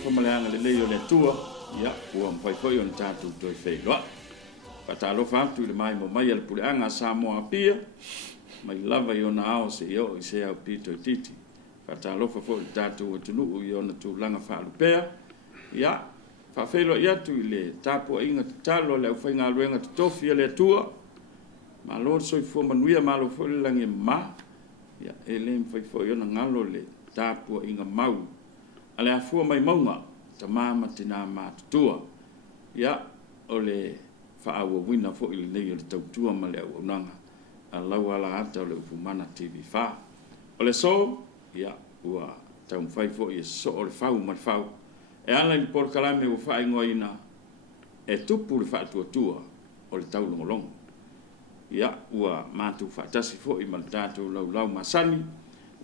talofa maleanga lelei o le atua ia ua mawhaifoi o ni tātou toi whailoa. Pa talofa atu i le mai mo mai al puleanga a Samoa Apia mai lava i ona ao se io i se au pito i titi. Pa talofa fo i tātou o tunu i ona tūlanga whaalupea ia whawhailo i atu i le tāpua inga te talo le au whainga aluenga te tofi le atua ma lor soi fua manuia ma lo fo le langi ma ia e le mwhaifoi ona ngalo le tāpua inga mau ale afua mai maunga ta mama tina matutua ia o le whaaua wina fo ili nei o le tautua ma le au unanga a lau ala ata o le ufumana TV4 o le so ia ua tau mwhai fo i so o le whau ma le whau e ala i por kalame ua whai ngoina e tupu le whaatua tua o le tau longolongo ia ua mātu whaatasi fo i ma le tātou lau masani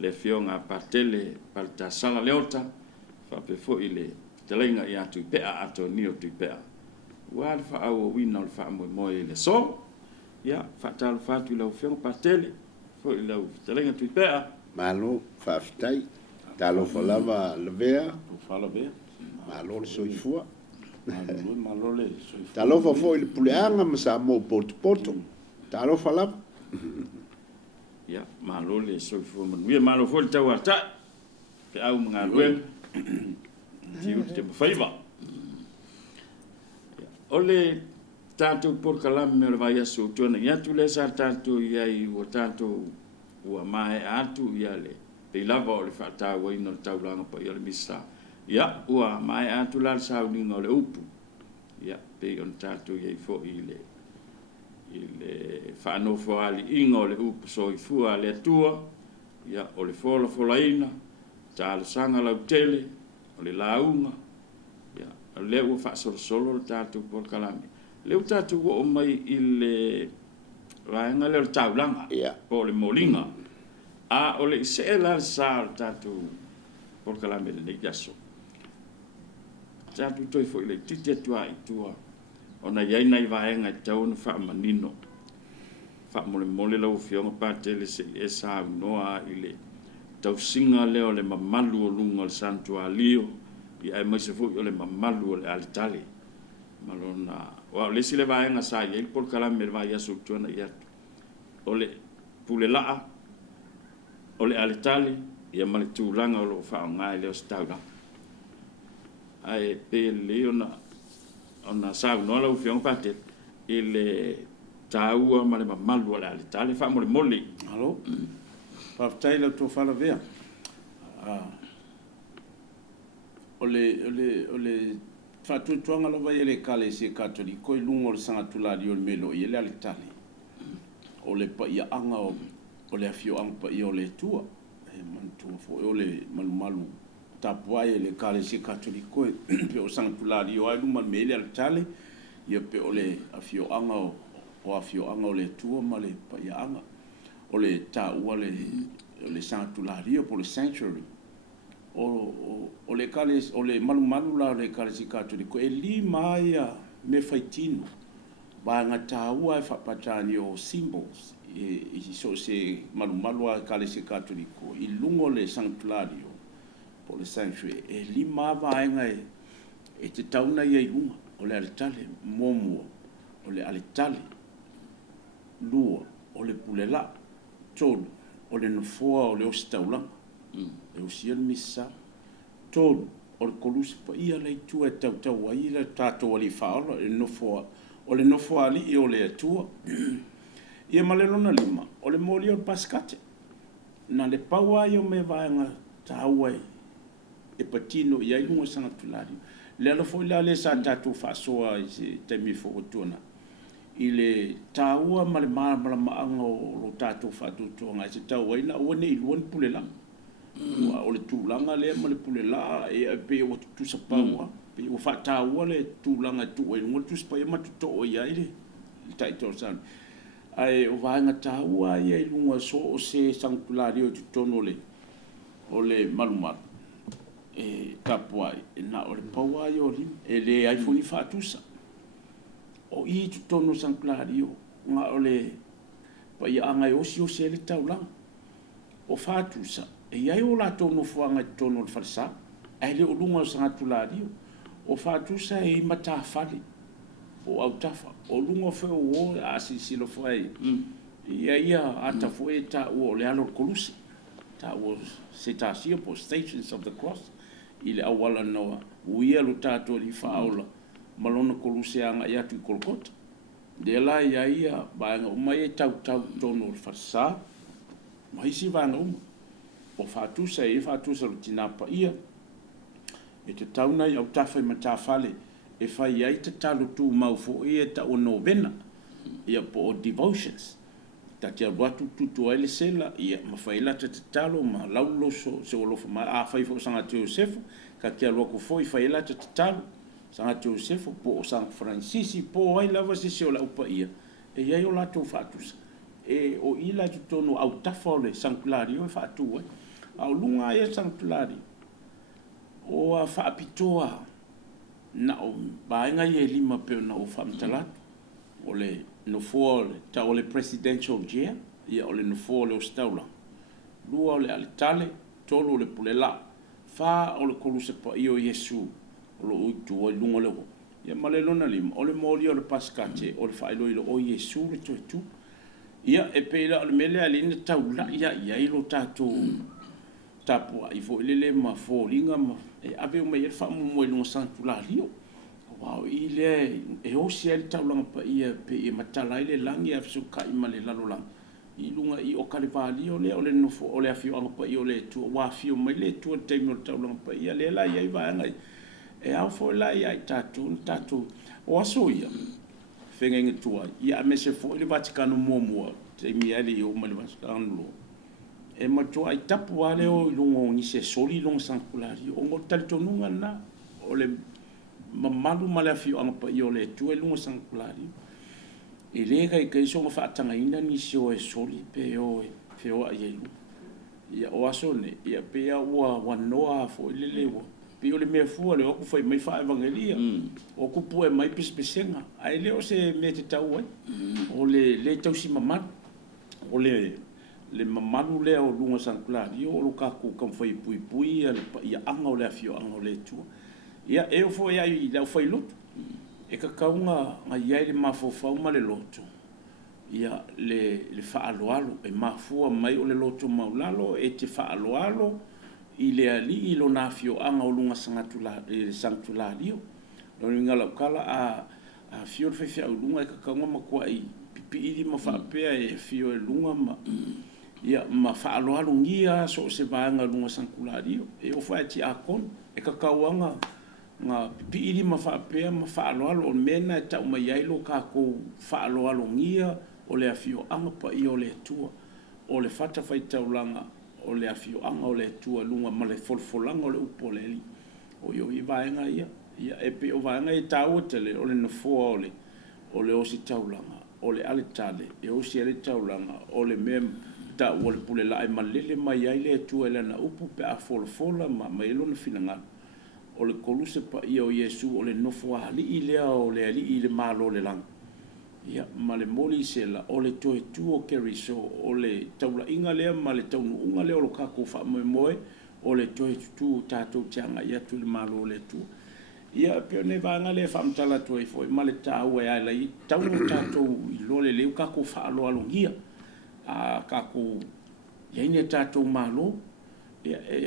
le fionga patele palta sala leota whape fo i le telenga i atu i pea ato ni o tu i pea. Wa le whaau o wina o le wha moe le so. Ia, whaatalo whaatu i lau fionga patele fo i lau telenga tu i pea. Malo, whaafitai, talo whalava levea. Whalawea. Malo le soifua. Malo le soifua. Talo fo i le puleanga ma sa mo poto. Talo whalava. Ia, malo le soifua manuia, malo fo le tau ata. Pe au mga ruenga. Tiu te mawhaiva. O le tātou porkalame me le vai aso tuana i atu le sa tātou iai ua tātou ua mae atu ia le peilava o le whaatau ina le taulanga pa ia le misa. Ia ua mae atu la le sauninga o le upu. Ia pe on tātou iai fo i le whaanofo ali inga o le upu so i fua le atua. Ia o le fola folaina. Ta sanga lau tele o le launga ya le u fa solo le tatu por kalame le tatu o mai il rainga le taulanga po le molinga a o le se la sal tatu por kalame le jaso tatu toi foi le tite tua ona ia nai vaenga tau fa manino fa mole lau fionga patele se esa noa ile tau singa leo le mamalu o lunga le santualio i ai mai se fu o le mamalu o le alitali malona wa le sile vaenga sa ia il por kala me vai asu tona ia o le pule laa o le alitali ia male tulanga o lo fa ngai le stauda ai pe le ona sa no la ufion pate ile taua male mamalu o le alitali fa mo le moli Alo. Paftai la to fala vea. Ole fatu tuanga lo vai le kale se katoliko i lungo le sanga tuladi o melo i le alitali. Ole pa ia anga o le afio ang pa i ole tua. E man tua fo ole malu tapuai le kale se katoliko pe o sanga tuladi o ai lungo mele alitali ia pe ole afio anga o afio anga o le tua male pa ia anga. O le ta ua le sanctuario po le sanctuary o le kale o le malu la le kale si katoliko e li maia me faitino ba nga ta ua fa patani o symbols e so se malu a kale si katoliko i lungo le sanctuario po le sanctuary e li ma va nga e te tauna ia i lunga o le alitale momo o le alitale lua o le pulela tolu o le nofoa o le ostaulang e o sia misa tolu o le kolusi pa ia le tua tau ai le tatou ali faola o le nofoa ali i o le atua ia malelona lima o le moli o le paskate na le paua i o me vaenga taua e patino ia i lunga sanga tulari le ala foi la le sa tatou fasoa i se taimi fo o tuana i le taua ma le maanga o lo tātou whatutonga i se taua ina ua nei luan pulela o le tūlanga le ma le pulela e pe o tusa paua pe o whataua le tūlanga tu e ngol tusa pa e matuto o ia ile taito san ai o vaanga taua ia i lunga so o se sanctuari o tutono o le malumalu e tapuai e na o le paua i o lim e le ai funi whatusa o i tono sanctuario nga ole pa ia anga o si le taulang o fatusa e ia o la tono fuanga tono le farsa ai le ulunga o sanga tulario o fatusa e matafali o au tafa o lunga fe o asisi lo fai ia ata foi ta o le alo kolusi ta o setasio po Stations of the Cross ile awala noa uia lo tato li faula malona kolusi anga ia tu kolkota de la ia ba mai tau tono fasa mai si vanga o fatusa lo tinapa ia e te tauna i au tafa i matafale e fai ai te talo tu mau fo e ta o novena ia po o devotions ta tia watu tutu ai le sela ia mawhaila te talo ma laulo se olofa ma a fai fo sanga te Josefo ka kia loko fo i whaila te talo sanga te Josefo po o San Francisci po ai lava se o la upa ia e iai o lato fatusa e o ila tu tono au tafa o le Sanctuario e fatu ai au lunga ia Sanctuario o a whaapitoa na o baenga i lima pe na o whamtalatu o le no fo ta o le presidential chair ia o le no fo le o staula lua o le alitale tolu o le pulela fa o le kolusa pa i o Yesu o lo utu o lungo le ia male lona lima o le moli o le paskate o le whaelo o Yesu le tu ia e peila o le mele alina taula ia i lo tato tapua i fo ilele ma fo linga ma e abe o mai e fa mo lungo Sanctuario wow ile e o sia le taulanga pa ia pe e matala ile langi a fisu kai male lalo lang i lunga i o kalivali o le no fo o le afio anga pa i o le tu wa afio mai le tu te no taulanga pa ia le la ia va ngai e au fo la ia tatu o aso ia fengenge tua ia me se fo le Vaticano mo te mi ali o male Vaticano e matua ai tapu ale o lungo ni se soli lungo Sanctuario o mo taltonunga na o le mamalu malafio anga pa i o le tu e lungo Sanctuario e le kai so fa tanga ina ni so e soli pe o fe o ai ia o aso ne ia pe a wa noa fo le lewo pe o le me fu le o ku foi mai fa evangelia o ku pu e mai pispesenga ai le o se me te tau ai o le tau si mamalu o le mamalu le o lungo Sanctuario o lo ka ku kam foi pui ia anga o le afio anga o le tu ia e o fo ia i la foi lotu e ka kaunga nga ia le mafofau ma le lotu ia le faaloalo e mafua mai o le lotu maulalo e te faaloalo i le ali i lo nafio anga o lunga Sanctuario no ngala kala a fio fe o lunga e ka kaunga makua i pipi i ma fa pe e fio e lunga ma ia ma faaloalo ngia so se vanga lunga Sanctuario e o fa ti akon e ka kauanga nga piiri ma fa pe ma fa alo mena ta uma yailo ka ko fa alo ngia o le afio anga pa i o le tua o le fata fai taulanga o le afio anga o le tua lunga ma le folfolanga o le upoleli o yo i vaenga ia e pe o vaenga i tau tele o le no fo o le osi taulanga o le ale tale e osi ale taulanga o le mem ta o le pule la e malele mai ai le tua le na upu pe a folfola ma mailo na finanga o le koluse pa ia o Yesu o le nofo ali i lea o le ali i le malo le lang ia ma le moli sela o le toe tu o keriso o le taula inga lea ma le taunu unga lea o lo kako wha moe o le toe tu tātou tianga ia tu le malo le tu ia pio ne vanga le whamtala tu e foi ma le tāu e aila i taunu tātou i lole leo kako wha alo alongia a kako iaine tātou malo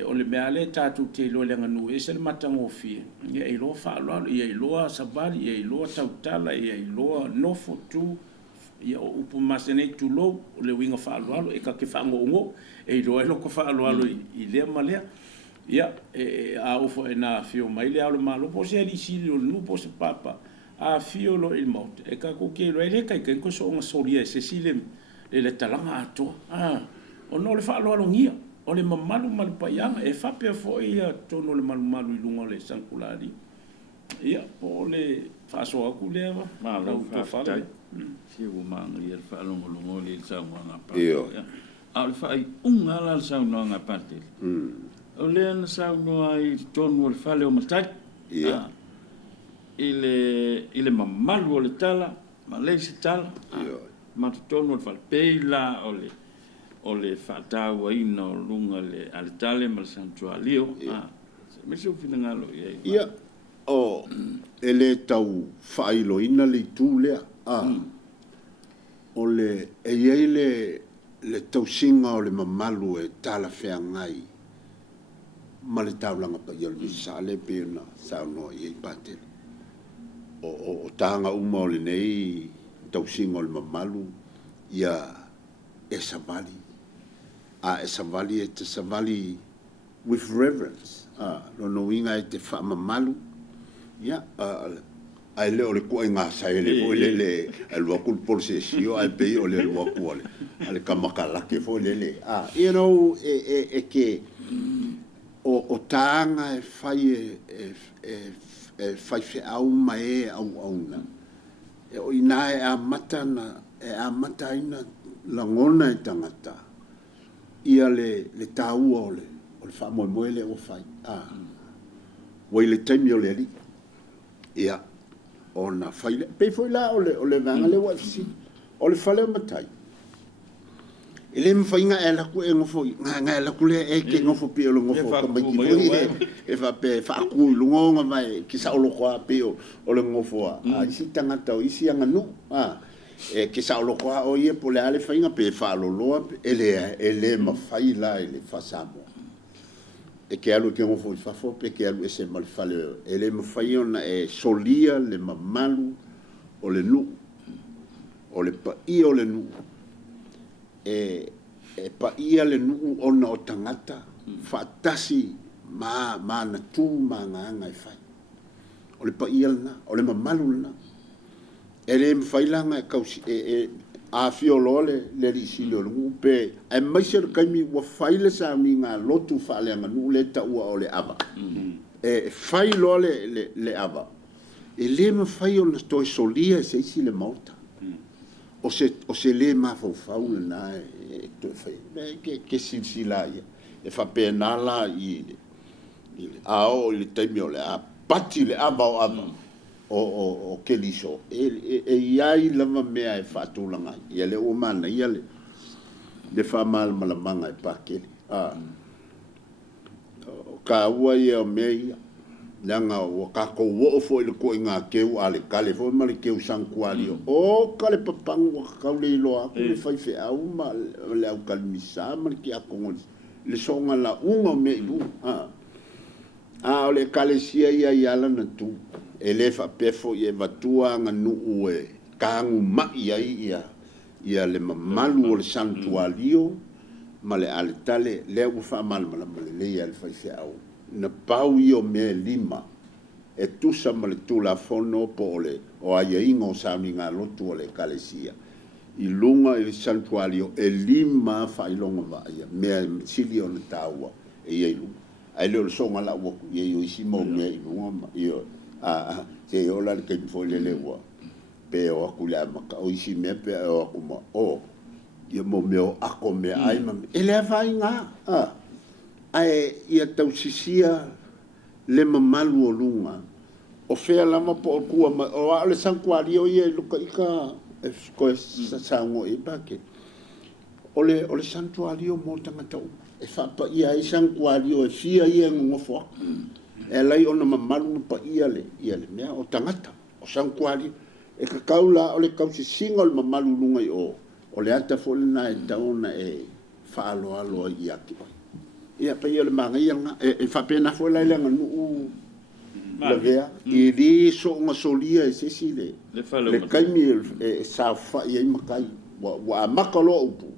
o le mea le tātou te ilo le nganu e se le matango fie ia i loa whaaloalo ia i loa sabari ia i loa tautala ia i loa nofo tu ia o upu masenei tu lo o le winga whaaloalo e ka ke whango ungo e i loa e loko whaaloalo i lea malea ia a ofo e nā fio mai le au le malo po se ali sili o le nupo se papa a fio lo il maute e ka kuke lo e le kai kai ko so nga solia se sile le talanga atoa o no le whaaloalo ngia o le mamalu malu paianga e whapea fo ia tono le malu i lunga le Sanctuario ia po le whasoa aku lea wa Malo whaftai si u manga i le whaalongolongo le saunga pate a le whai unga la le saunga pate o lea na saunga i tono le whale o matai i le mamalu o le tala ma leisi tala ma tono le whale peila o le whaataua ina o lunga le aletale ma le Sanctuario me se fina ngalo ia o ele tau failo ina le tūlea o le e iei le tausinga o le mamalu e tala whea ngai ma le taulanga pa ia le sa le pena sa no iei patele o tanga uma o le nei tausinga o le mamalu ia e savali e savali e te savali with reverence no inga e te wha mamalu ia ai le o le kua inga sa ele o le luaku le polsesio ai pei o le luaku ole ale kamakalake fo le you know e ke o tanga e fai e fai fe au mai au na o ina e a mata ina langona e tangata ia le tau ole o le fa mo le o fai wai le taimi o le ali ia ona faile pe foi la o le vanga le wafsi o le fale matai ele me fainga ela ku e ngofo nga ela ku le e ke ngofo pe o ngofo ka mai ki e fa pe fa ku lungonga mai ki sa o lo kwa pe o le ngofo a isi tanga tau isi anga no e ki sa o lo kwa o ye po le ale fainga pe fa lo lo ele ma faila ele fa samo e ke alu ke ngofo fa fo pe ke alu ese mal fale ele me faiona e solia le mamalu o le nu o le pa i o le nu e pa ia le nu ona o tangata fa tasi ma na tu ma nga e fai o le pa ia na o le mamalu na ele me failanga e kausi a fiolole le risilo lu pe e mai ser kaimi wa faile sa mi nga lotu fa le nga nu le ta ua o le ava e fai lole le ava e le ma fai ona to solia se si le morta o se le ma fo faul na e to fai ke si la e fa penala i a o le taimi o le a pati le ava o ava o ke liso e iai lava mea e whaatulanga ia le o mana ia le whamal malamanga e pakeli ka ua ia o mea ia nanga o kako uo fo ile ko inga keu ale kale fo mali keu sankuali o kale papangu kaule ilo aku le fai fe au ma le au kalmisa mali ki ako le songa la unga me ilu o le kale sia ia la na tu ele fa pefo ye vatua nga nu e kangu ma ia le mamalu o le santualio ma le ale tale le u fa mal le ia le fai fe au na pau io me lima e tu sa ma le tu la fono po le o aia ingo sa mi nga lotu o le kalesia i lunga i le santualio e lima fa ilonga va ia me sili o le taua e ia ilu ai le songa la wo ia i si mo me i lunga io se ola le kai fo le wa pe o ku la ma o isi me pe o ku ma o ia mo me o ako me ai ma ele vai nga ai ia tau sisia le mamalu o lunga o fea lama po o kua o ale sankuari o ia luka ika e ko sango e bake ole santuari o mo tanga tau e fa pa ia i sankuari o fia ia ngofo e lai ona mamalu pa ia le mea o tangata o sankuari e ka kaula o le kausi singa o le mamalu lunga i o le ata fo le na e taona e fa alo i aki ia pa ia le mangai nga e fa pena fo la nga nu la vea i li so nga solia e sesi le kaimi e sa fa ia makai wa makalo upu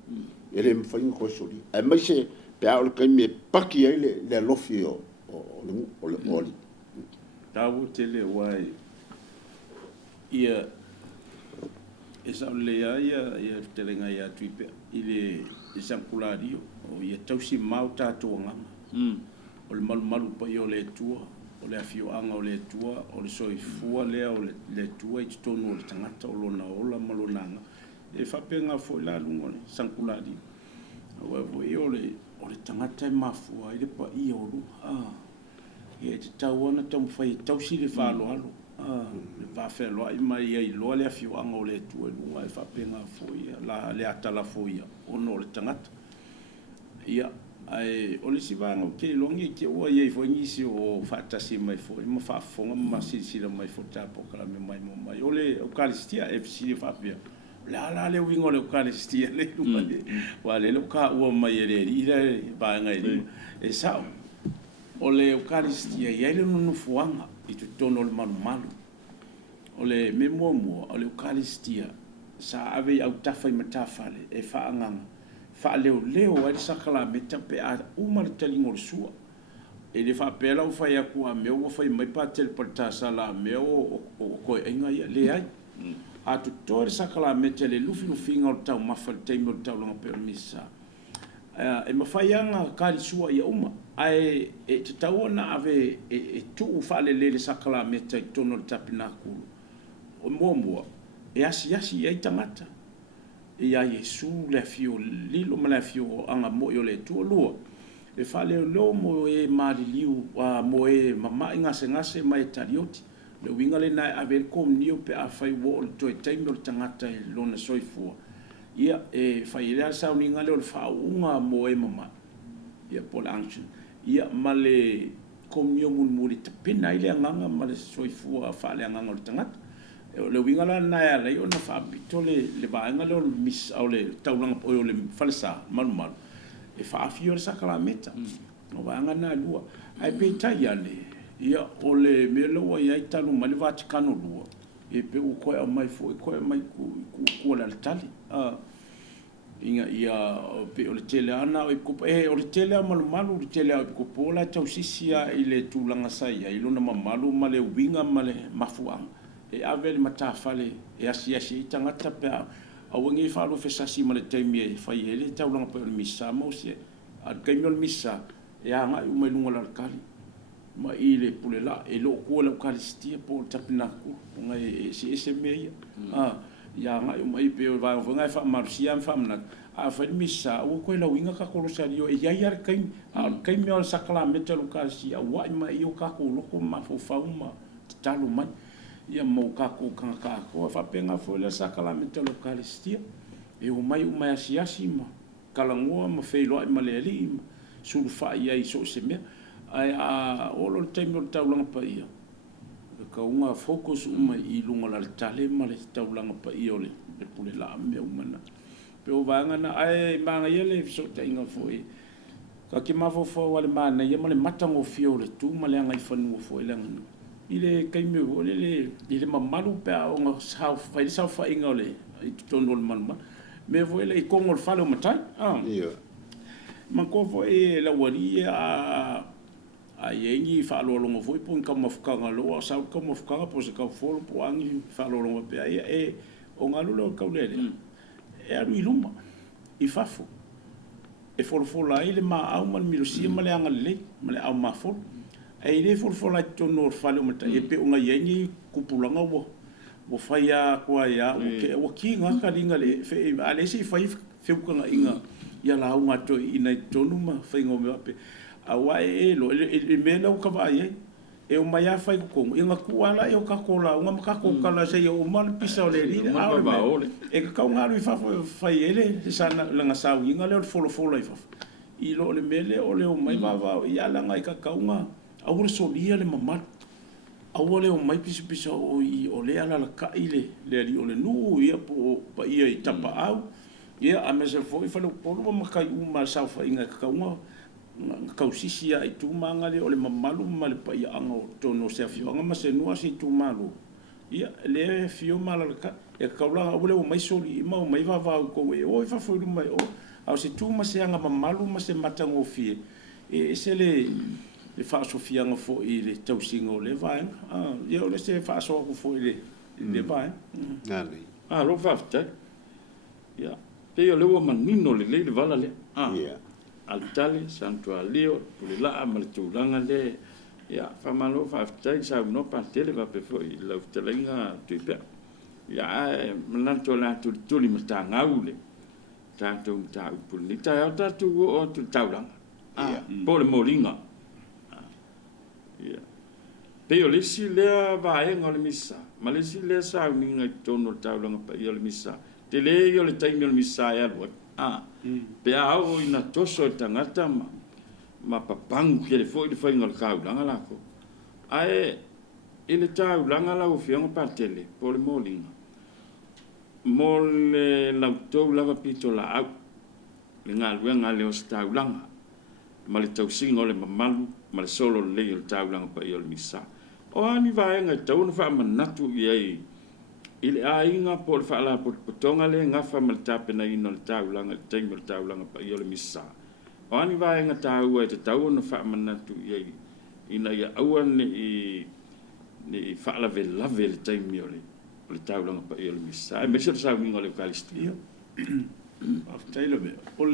e le mfa ko solia e mai se pe au le kaimi paki ai le lofi o le oli tawu tele wai ia esa le ia tele nga ia tuipe ile isankulario o ia tausi mau tatou nganga o le malu pa i o le tua o le afioaga o le tua o le soifua lea o le tua i totonu o le tagata o lona ola ma lonaga e faapega foʻi laluga o le sankulario aua foi o le tagata e mafua ai le paia o lua ia te tau ana taumafai tausi le faaloalo le faafealoaʻi mai ai loa le afioaga o le tua i luga e faapega foʻi le atala foʻia ona o le tagata ia ai o le sivanga ke longi ke o ye fo ngisi o fatasi mai fo ma fa fonga ma sila mai fo tapo kala me mai mo mai ole o kalistia FC fa pia la le wingo le kalistia le wa le ka o mai le ira ba ngai e sa ole o kalistia ye le no fuanga i tu tono le malu ole me mo ole o kalistia sa ave au tafai matafale e fa anganga fa leo ai sakala meta pe a uma le talingo sua e le fa pela o fa ya ku a me o fa mai pa tel porta sala me o ko enga ya le ai a tu tor sakala meta le lufi finga o tau mafa te mo tau longa pe misa e ma fa yanga ka sua ya uma ai e te tau na ave e tu fa le sakala meta tono tapina ku o mo e asi e tangata ia Yesu le fio lilo ma le fio anga mo yo le tu lo e fale lo mo e mali liu wa mo e mama inga se mai tarioti le winga le na ave kom nio pe a fai wo to e taimor tangata e lona soifua ia e fai le sa uninga le fa unga mo e mama ia pol action ia male kom nio mun muri te pena ile nganga male soifua fa le nganga tangata le winga la na ya le ona fa bitole le baanga le mis au le taulanga o le falsa mal e fa fio sa kala meta no baanga na lua ai pe taiale ia o le melo wa ia talu mal vaticano lua e pe o ko mai fo ko mai ku la tali inga ia pe o le tele ana o ko o le tele mal o le tele o ko pola tau sisia ile tulanga sai ai lona malu male winga male mafuanga e ave le matafale e asi i tangata pe a wengi falo fesasi ma le taimi e fai ele taulanga pe le misa mo se a kaimi le misa e anga u mai lunga la kali ma ile pulela e lo ko la kalistia po tapina ku nga e se meia ya nga u mai pe va nga fa marsia fa mna a fa le misa o ko la winga ka ko sario e ya yar kaimi o sakala metelo kasi wa mai o ka ko lo ko ma fo fa uma talo mai ia mo ka ko fa penga fo le sakala metelo kalistia e o mai asiasi ma kalangoa ma feilo ma le ali sul fa ia i so se me ai a olo temi o taulanga pa ia ka unga focus uma i lunga la tale ma le taulanga pa ia le pule la me umana pe o vanga na ai manga ia le so ta inga fo e ka ki ma fo wale mana ia ma le matango fio le tu ma le anga i fanu fo ele ile kaimi o le mamalu pe o nga sa fa inga le i tono le malma me vo ele i kongo le falo matai ma ko vo e la wari a yengi fa lo longo foi po ka mafukanga lo sa ka mafukanga po se ka fo po angi fa lo longo pe e o ngalu lo ka le e alu iluma i fafo e fo la ile ma au mal milusi ma le anga le ma le au ma fo e le fo la tono falo mata e pe unga yengi kupulanga wo faia kwa ya o ki nga ka linga le fe ale si fai fe ko nga inga ya la unga to ina tonu ma fe ngo me pe a wa e lo e me la ka va ye e o mai fai ko inga kuala e o ka kola unga ka ko kala se o mal pisa le ri e ka nga lu fa fai ele sana la nga sa inga le fo la fa i lo le mele o le o mai va ya la nga ka unga a ora so lia le mama a ole o mai pisa o i o le ala ka ile le ali o le nu ia po pa ia i tapa au ia a mese foi fa lo polo ma kai uma sa fa inga ka uma ka usisia i tu manga le o le mamalu ma le pa ia anga o tono se fio anga ma se no si tu malu ia le fio mala ka e ka ula ole o mai soli ma o mai va ko e o fa foi mai o au se tu ma se anga mamalu ma se matango fie e se le fa sofia nga fo i le tausinga o le vai ia o le se fa so ko fo i le vai nani lo fa fta ia pe o le o manino le vala le ia al tali santuario pule la mal tulanga le ia fa malo fa fta sa no pa tele va pe fo i la telenga tu pe ia man to la tu li mata ngaule tanto ta puli ta tu o tu taulanga po le moringa pe o le si le vai ngol misa ma le si le sa ninga tono taulanga pa i le misa te le yo le taimi le misa ya lo pe a o ina toso tangata ma ma papangu ke le foi le foi ngol kau langa la ko ai ele tau langa la o fianga patele por molinga mol la to la pito la au le nga le o tau langa ma le tau singo le mamalu ma le solo le tau langa pa yo le misa o ani vai nga tau no fa manatu ye ile ainga por fa la por tonga le nga fa mal tape na ino tau langa te mal tau langa pa yo le misa o ani vai nga tau e tau no fa manatu ye ina ya awan ni fa la le te mi le tau langa pa yo le misa e me se sa mi ngole kalistia after be o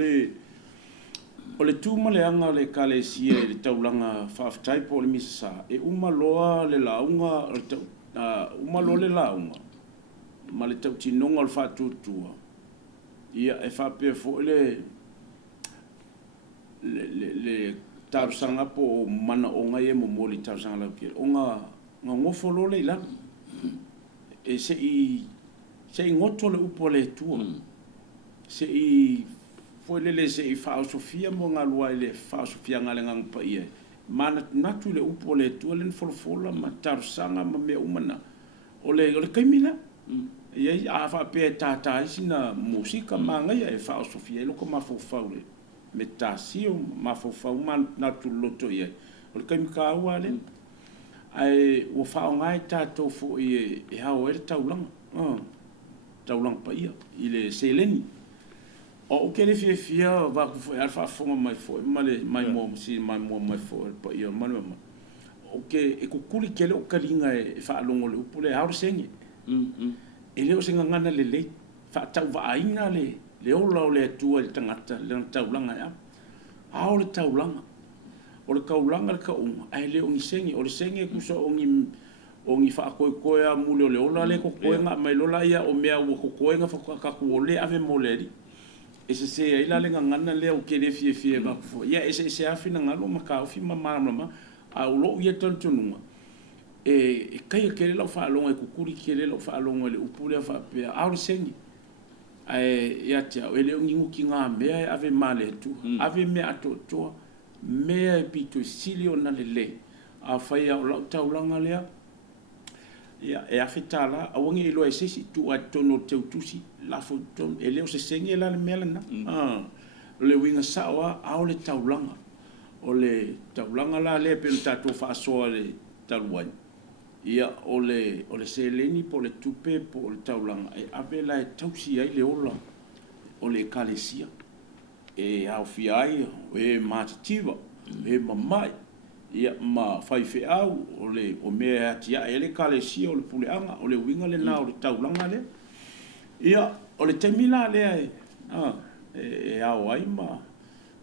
le tūmaleanga le kalesia le taulanga whaaftai po le misa e umaloa le launga umaloa le launga ma le tautinonga le whaatutua ia e whapea fo le tausanga po mana o ngai e mo le tausanga lau kia o nga ngofo lo le ilang e se i ngoto le upo le tua se i foi le se i fa Sofia mo nga lua le fa Sofia nga le ngang pa ia mana natu le upo le tu le folfola ma tarsanga ma me umana o le kaimina ia a fa pe tata sina musika manga ia e fa Sofia lo ko ma fo faule me tasio ma fo fa man natu loto ia o le kaimika wa le ai o fa ngai tato fo e ha o e taulang pa ia ile seleni o ke le fia va ku foi alfa fonga mai foi male mai mo si mai mo mai foi pa ia mano o ke e ku kuli ke le o kalinga e fa longo le upule ha o sengi e le o senga ngana le fa tau va aina le o la o le tua le tangata le taulanga ya ha o le taulanga o le kaulanga le kaunga ai le o ngi sengi o le sengi ku so o ngi fa ko a mule le o la le ko koenga mai lo la ia o mea o ko koenga fa ka ku le ave moleri e se ila le ngana le o ke le fie ba fo ia e se afina ngalo ma ka fi ma a lo ia tontunga e kai ke le lo fa longa e kukuri ke le lo fa longa le upule fa pe a o sengi ai ia tia o le ngingu ki nga me ave male tu ave me ato to me pito silio na le a fa ia o la taulanga le ia e afetala a wangi ilo e sesi tu a tono te utusi la foton e leo se sengi la le melana le winga sawa a o le taulanga la le pe tato fa so le taluai ia o le seleni po le tupe po le taulanga e avela e tausi ai le ola o le kalesia e au fiai e matitiva e mamai ia ma fai fe au o mea tia ele kalesia o le puleanga o le winga le na o le taulanga le ia o le temila le e au ai ma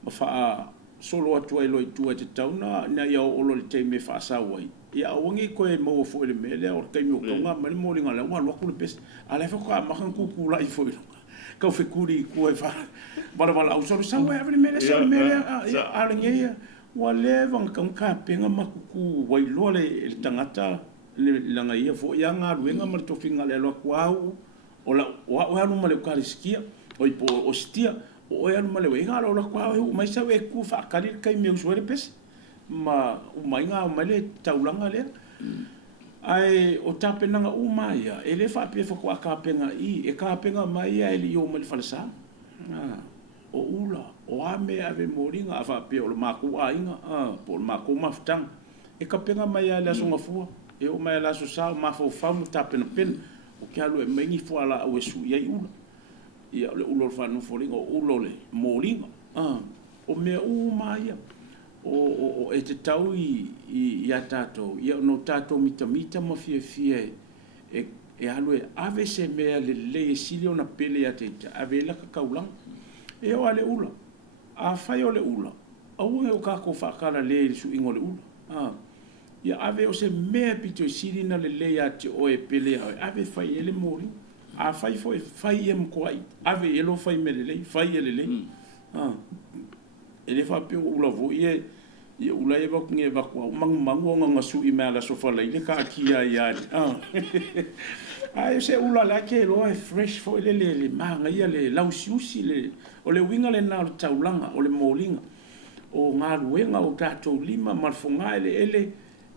fa solo atu ai loi tua te tauna na ia o le teme fa sa wai ia o ngi ko e mo fo le mele o te mi o nga ma le mo linga le wa lo ku le pes ala fa ko ma kan ku la i fo ka fe kuri ku e fa bala au so sa wa le mele sa mele a le ngia wa le vang kam ka penga makuku wai lo le tangata le langa ia fo ia nga ruenga ma to finga le lo kwau o la wa no male ka riskia o ipo o stia o ia no male we nga lo kwau mai sa we ku fa kali kai me usore pes ma o mai nga male taulanga le ai o tapena nga o mai ele fa pe fo ka penga e ka penga mai ele yo male falsa o ula o ame ave moringa afa pe o maku ainga po maku maftang e ka penga mai ala songa fu e o mai ala so sa ma fo famu tapena pen o ke alu e mengi fo ala o su ia ula ia le ulo fa no fo ringa o ulo le moringa o me o mai o e te tau i a tato ia no tato mita ma fie e alu e ave se mea le silio na pele a te ave la ka kaulang e o ale ula a fai o le ula a ue o kako whakara le su ingo le ula ia ave o se mea pito siri na le a te o e pele a ave fai ele mori a fai fai e mkoai ave elo fai me le fai ele le ele fa pe ula vo ia ula e vaku nge vaku mangu o nga su i mea la sofa la ile ka kia ia ai se ula la ke lo e fresh fo le manga ia le lausiusi le o le winga le na taulanga o le molinga o ngā ruenga o tātou lima marfonga ele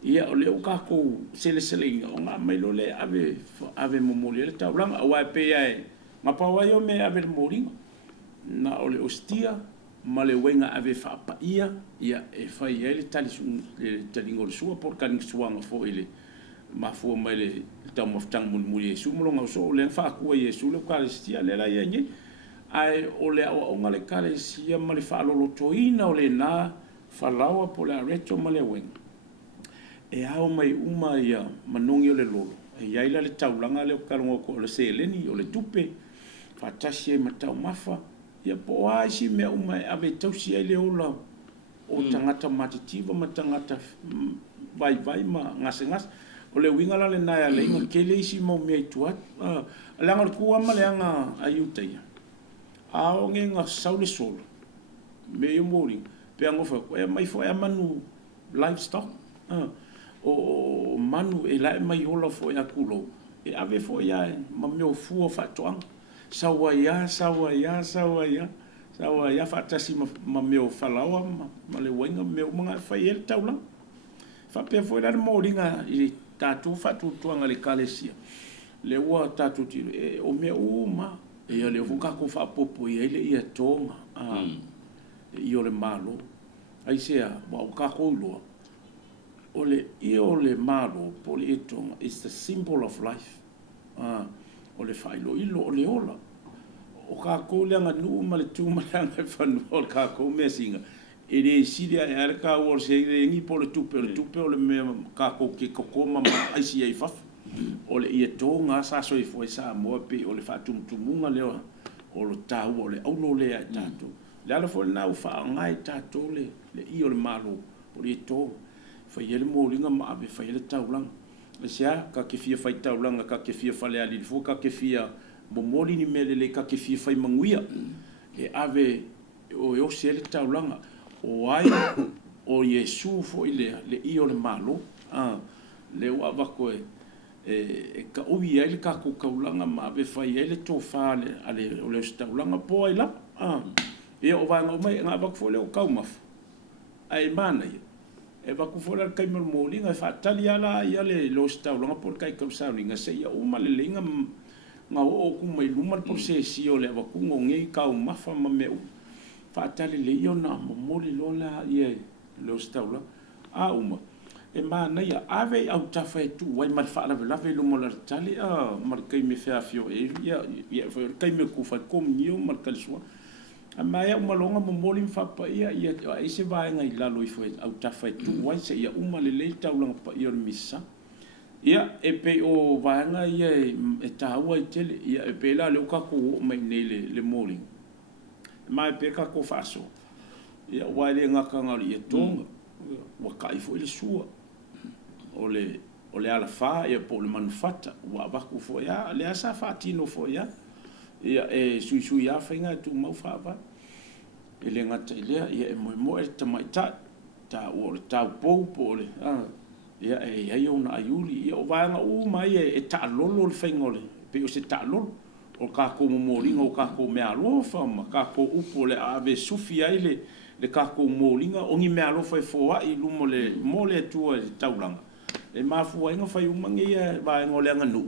ia o le o kako sele o ngā mailo le ave momoli le taulanga o ai pe ai mapawai o me ave le moringa na o le ostia ma le wenga ave whaapaia ia e whai e le talingo le sua por kaning suanga fo ele mafua mai le tau maftang muli Yesu molonga o so le whaakua Yesu le karistia le la ia nge ai o le o ngale karistia ma le whaalolo toina o le nā whalawa po le areto ma le wenga e ao mai uma ia manongi o le lolo e iaila le taulanga le o kalongo ko le seleni o le tupe whatasi e matau mafa ia po aisi mea uma e ave tausi ai le ola o tangata matitiva ma tangata vai ma ngase o le winga la le nai le inga ke le isi mo mea tuat langa le kua ma le anga ayuta ia ao ngenga saule solo me yo mori pe angofa e mai fo e manu livestock o manu e la mai ola fo ya kulo e ave fo ya ma meu fu fa toang sawa ya fa tasi ma meu falawa ma le wenga meu manga fa el taula fa pe fo la mo ringa i tatu fa tu toanga le kalesia le wa tatu ti o me uma e le fuka ko fa popo e le ia tonga i o le malo ai sea wa ka ko lo ole malo poli etonga is the symbol of life ole failo ilo ole ola o ka ko le nga nu ma le tu ma nga fanu o ka ko me singa e le sidia e ala ka o se ngi pole tupe ole me ka ko ki ko ma ai si ai fa ole ia tonga sa so i fo sa mo pe ole fa tum tumunga le o lo tau ole au lo le tato le ala fo na fa ngai tato le i ole malo poli etonga fa yele mo linga ma be fa yele taulang le sia ka ke fia fa taulang ka ke fia fa le ali fo ka ke fia mo moli ni mele le ka ke fia fa manguia e ave o yo se le taulang o ai o Yesu fo ile le i o le malo le wa va ko e ka o ia le ka ko kaulanga ma be fa yele to fa le ale o le taulang po ai la e o va ngomai nga ba fo le o kaumaf ai mana e va ku fora kai mo molinga fa taliala ia le lo sta longa por kai ka saulinga se ia uma le linga nga o ku mai luma por se si o le va ku ngi ka uma fa ma me fa tali le io na mo moli lola ia lo sta lo uma e ma na ia ave au ta fa tu wai mar fa la ve luma la tali mar kai me fa fio e ia fa kai me ku fa kom nio mar kal so ma ia uma longa mo moli fa pa ia ai se vai ngai la loi foi au ta fai tu wai se ia uma le taulang pa ia misa ia e pe o vai ngai ia e ta wa tele ia e pe la le ka ko mai nei le moli mai pe ka ko faso ia wai le nga ka ngai ia tonga wa kai foi le sua ole ala fa ia po le manufata wa ba ku fo ia le asa fa tino fo ia ia e sui ya fainga tu mau fa ba ele ngata ile ia e mo e tamaita ta o ta po le ia e ia ona ayuli ia o va nga u mai e ta lolo le faingole pe o se ta lolo o ka ko mo ringa o ka ko me alo fa ma ka ko upo le ave sufia ile le ka ko mo ringa o ngi me alo fa fo ai lu mo le tu e taulanga e ma fu ai nga fa u mangi ia va ngole nga nu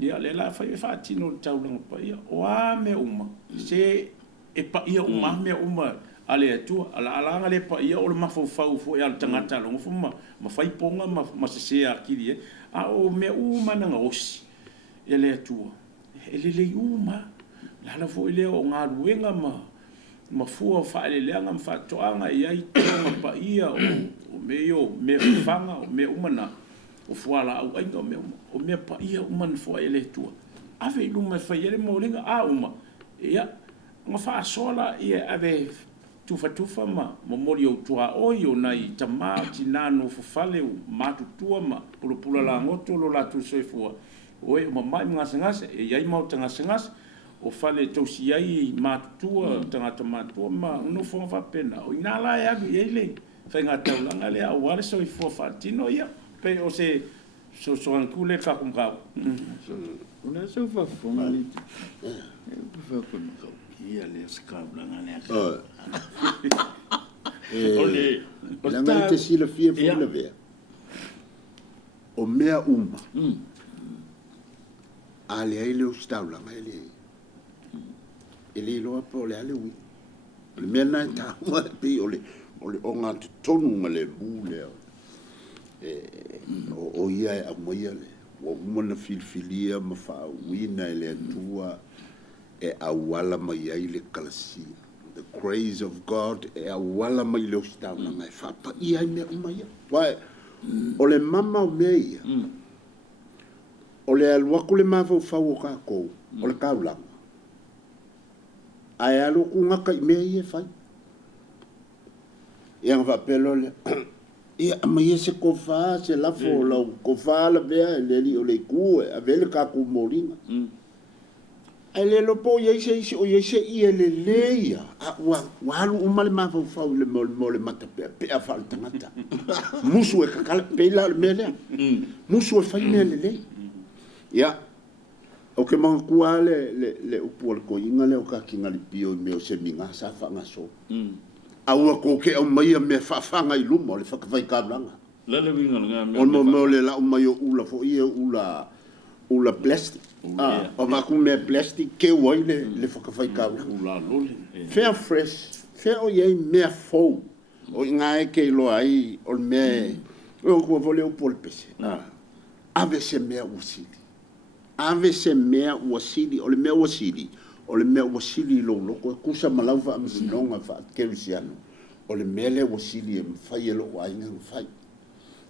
ia le la fa tino taulang pa ia o me uma se e pa ia uma me uma ale tu ala ngale pa ia o ma fo fo ia tangata lo fo ma fai ponga ma se akili o me uma na ngosi ele tu ele uma la fo ele o nga ruenga ma fu fa ele nga fa toanga ia i tonga pa ia o me fanga o me uma na o fuala au ainga o me pa ia uma fo ele tua ave luma fa ele mo lenga uma ia nga fa sola ia ave tufa ma mo mori o tua o yo nai tama tinano fo fale matu tua ma pula la ngoto lo la tu soifua o e mai ngasa e ia mau ngasa o fale tosi ai matu tua tanga matua ma no fo fa pena o inala ia ele fa ngata langa le a wale soifua fa tino ia pe o se so ancule fa com gao una so fa fongali fa com gao ia le scabla ngane Ole la ngai te sila fia fo le vea o mea uma ale ai le ustaula ngai le ele lo po le ale wi le mea na ta ma pe ole o nga tonu ma le bu le o ia a moia le o mona filfilia ma fa wina le tua e awala mai ai le kalasi the grace of God e awala mai le ustaula ngai fa pa ia me mai wa o le mama o mea o le alua ku le mafau fau o kako o le kaulanga ai alu ku ngaka i mea ia fai ia ngā pelo le ia mai se kofa se la fo la kofa la vea le li o le ku a vele kako moringa ai le lopo ia se o ia se ia le leia a wa alu uma le mafau fau le mo le mata pe a fal tangata musu e kakala pe la me le musu e fai me le le ia o ke mga kua le upu al ko inga le o ka kinga li pio me o se minga sa fa nga so aua ko ke o mai me fa nga i lumo le whakawhai kāblanga le winga nga me o mo le la o mai o ula fo ia ula plastic o vaku me plastic ke wai le whakawhai kāblanga ula lole fair fresh fair o iei mea fou o inga e ke lo ai o me o kua vole o pole pese ave se mea usili ave se mea wasili o le mea wasili o le mea wasili lo loko kusa malau fa amsinonga fa kerisiano o le mea le wasili e mfai e lo ainga ngafai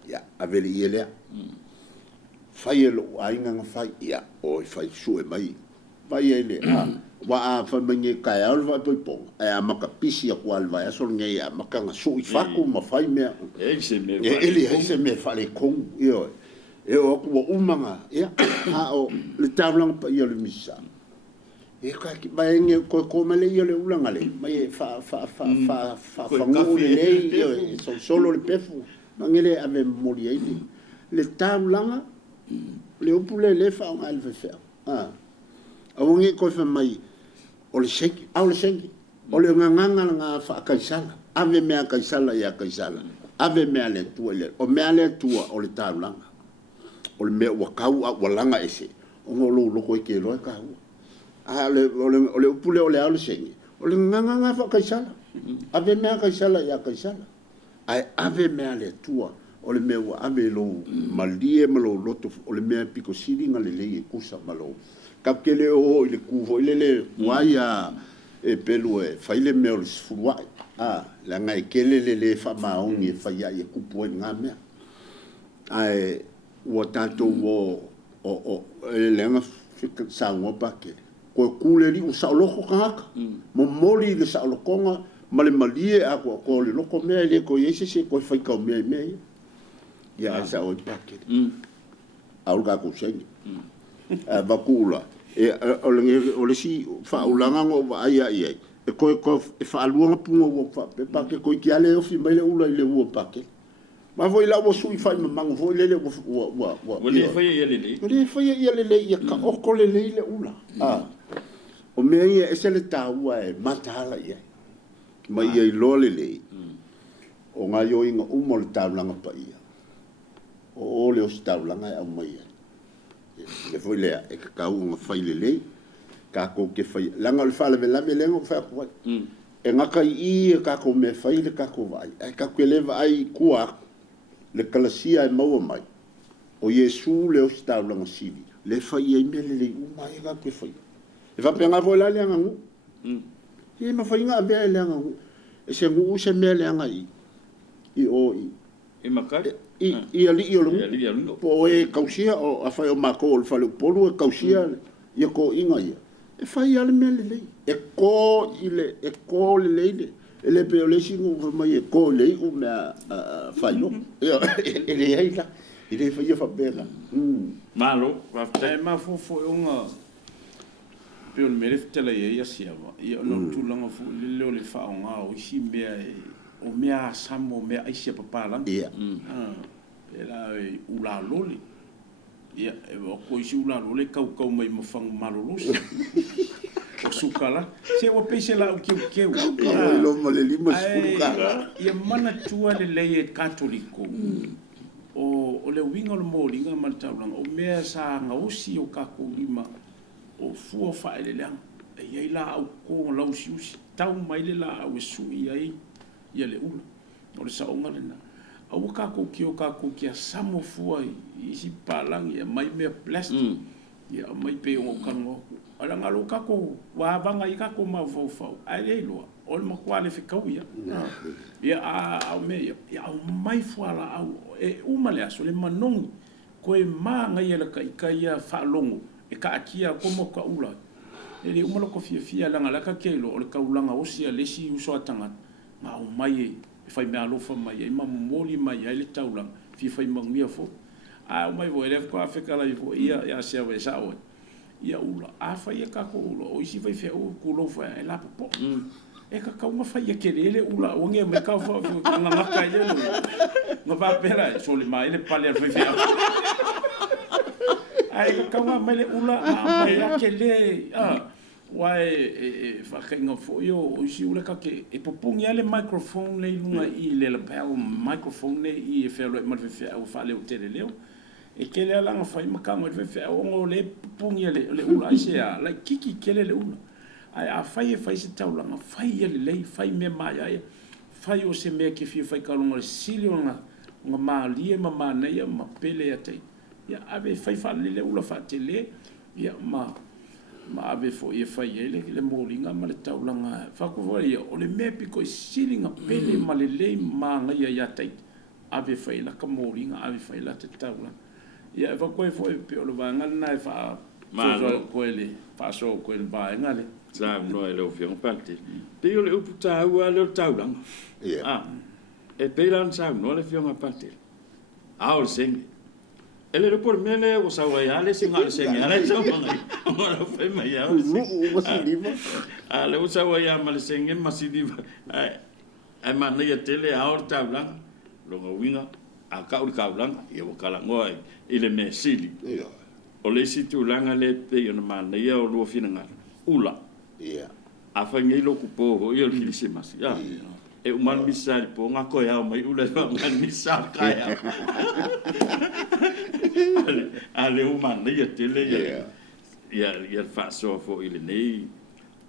ya ave le ielea fai e lo ainga ngafai ya o fai su e mai fai e le wa a fa mange kai al va poi po a maka pisi a kwal va ya sol ngai a maka nga su i faku ma fai mea e se me ele se me fa le kong yo e o ku umanga ia ha o le tavlang pa yo le misa e ka ki ba nge ko male yo le ulanga le mai fa ngu le yo so solo le pefu mangele ave moli ai le tavlanga le upule le fa ngal fe fe o nge ko fa mai o le sheki au le sheki o le nganga nga fa kaisala ave me kaisala ya kaisala ave me ale tu le o me ale tu o le tavlanga o le mea ua kau a ua langa ese o ngolo loko i ke loa kau a o le upule o le au le sengi o le nganganga fa kaisala ave mea kaisala ia kaisala ai ave mea le tua o le mea ua ave lo malie ma lo loto o le mea piko siringa le lei e kusa ma lo kapkele o i le kuho i le waia e pelu e faile mea o le sifuruai la ngai kele le fa maongi e faia i e kupu e ngā mea ai ua tātou o lenga sāngua pake. Koe kūleri u saoloko kāka. Mo mori le saolokonga, ma le malie a ko le loko mea le ko yeise se koe whaikau mea mea. Ia sa oi pake. Aul ka kusengi. Vakula. O le si whaulanga ngo wa ai ai ai. E koe e whaaluanga punga ua whape pake. Koe ki ale ofi mai le ula i le ua pake. Ma voi la wo sui fai ma mang voi lele wa le fai ia lele le fai ia lele ia ka oko lele le ula o me ia ese le taua e matala ia ma ia i lo lele o nga yo inga umo le taulanga pa ia o le o taulanga e au mai le foi le e ka kau nga fai lele ka ko ke fai langa le fala vela me lengo fa ko e nga kai i ka ko me fai le ka ko vai e ka ko le vai kuak le kalasia e maua mai o Yesu le o staulanga sili le fai e mele le umai e ka koe fai e fa penga vo la le anga ngu e ma fai nga bea le anga ngu e se ngu se mele anga i o e makai i ali i o lungu po e kausia o a fai o mako o le fale polu e kausia i ko inga ia e fai ale mele le e ko le leile ele pe ole singo mai e ko le u na fai no ele ai la ele fai fa bela malo va ma fo unga pe o mere tele ia sia va ia no tu langa fu le le fa nga o si mea o mea samo mea ai sia papa la ia ela ula loli ia e ko si ula loli kau mai mafang malolosi sukala se o pese la o keu Oi lo mo le lima spuka. ia mana tua le lei katoliko o le winga le moringa ma taulang o mea sa nga osi o kako lima o fua fa ele lang ia la au ko la usi tau mai le la o su ia ia le ula o le sa onga le na au kako ki samo fua i si palang ia mai me plastic ia mai pe o kango ala ngalo kako wa vanga i kako ma fo ai lo o le makwale fikau ia au me ia au mai fuala au e uma le aso le manong ko e manga ia la ka ia fa longo e ka akia como ka ula ele uma lo ko fia langa la ka kelo o le ka ulanga o sia le si uso atanga ma au mai e fai me alofa mai e ma moli mai ai le taulang fai mangia fo a mai vo ele ko afeka la vo ia sia we sa o ia ula a fai ka ko ula o isi fai fe o ku lo fa e la po e ka uma fai ke ele ula o nge me ka fa nga maka ia no va pera so le mai le pale fai fe ai ka uma mai le ula a mai ke le wai fa kenga fo yo o isi ula ka ke e popungi ale microphone le lunga i le lapel microphone le i fe lo ma fe o fa le o tele leo e ke le langa fai makanga fe o ngo le popungi le ula ise a la kiki kele le ula ai a fai se taulanga fai le fai me mai ai fai o se me ke fai ka longa sili nga ma lie ma nei ma pele ate ya ave fai fa le ula fa tele ya ma ave fo e fai le moringa ma le taulanga fa ko voi o le mepi ko silinga pele ma le ma nga ya tai ave fai la ka moringa ave fai la te taulanga ya fa ko foi pe o va nga na fa ko ele fa so ko el ba nga le sa no ele o fiong parte pe o le uputa ua le taulanga e pe lan sa no le fiong parte o sing ele le por mele o sa wa ya le singa le sing ala sa ma no fe ma ya o masidiva ale o sa wa ya ma le sing masidiva ai ma na ya tele a o taulanga lo winga a ka o kaulanga e o kala ngoi ile me sili o le situ langa le pe yo na ma na ya o lo finanga ula a fa ngai lo ku po o yo le simas ya e o mal misal po nga ko ya mai ula mal misal ka ya ale o man na ya tele ya fa so fo ile nei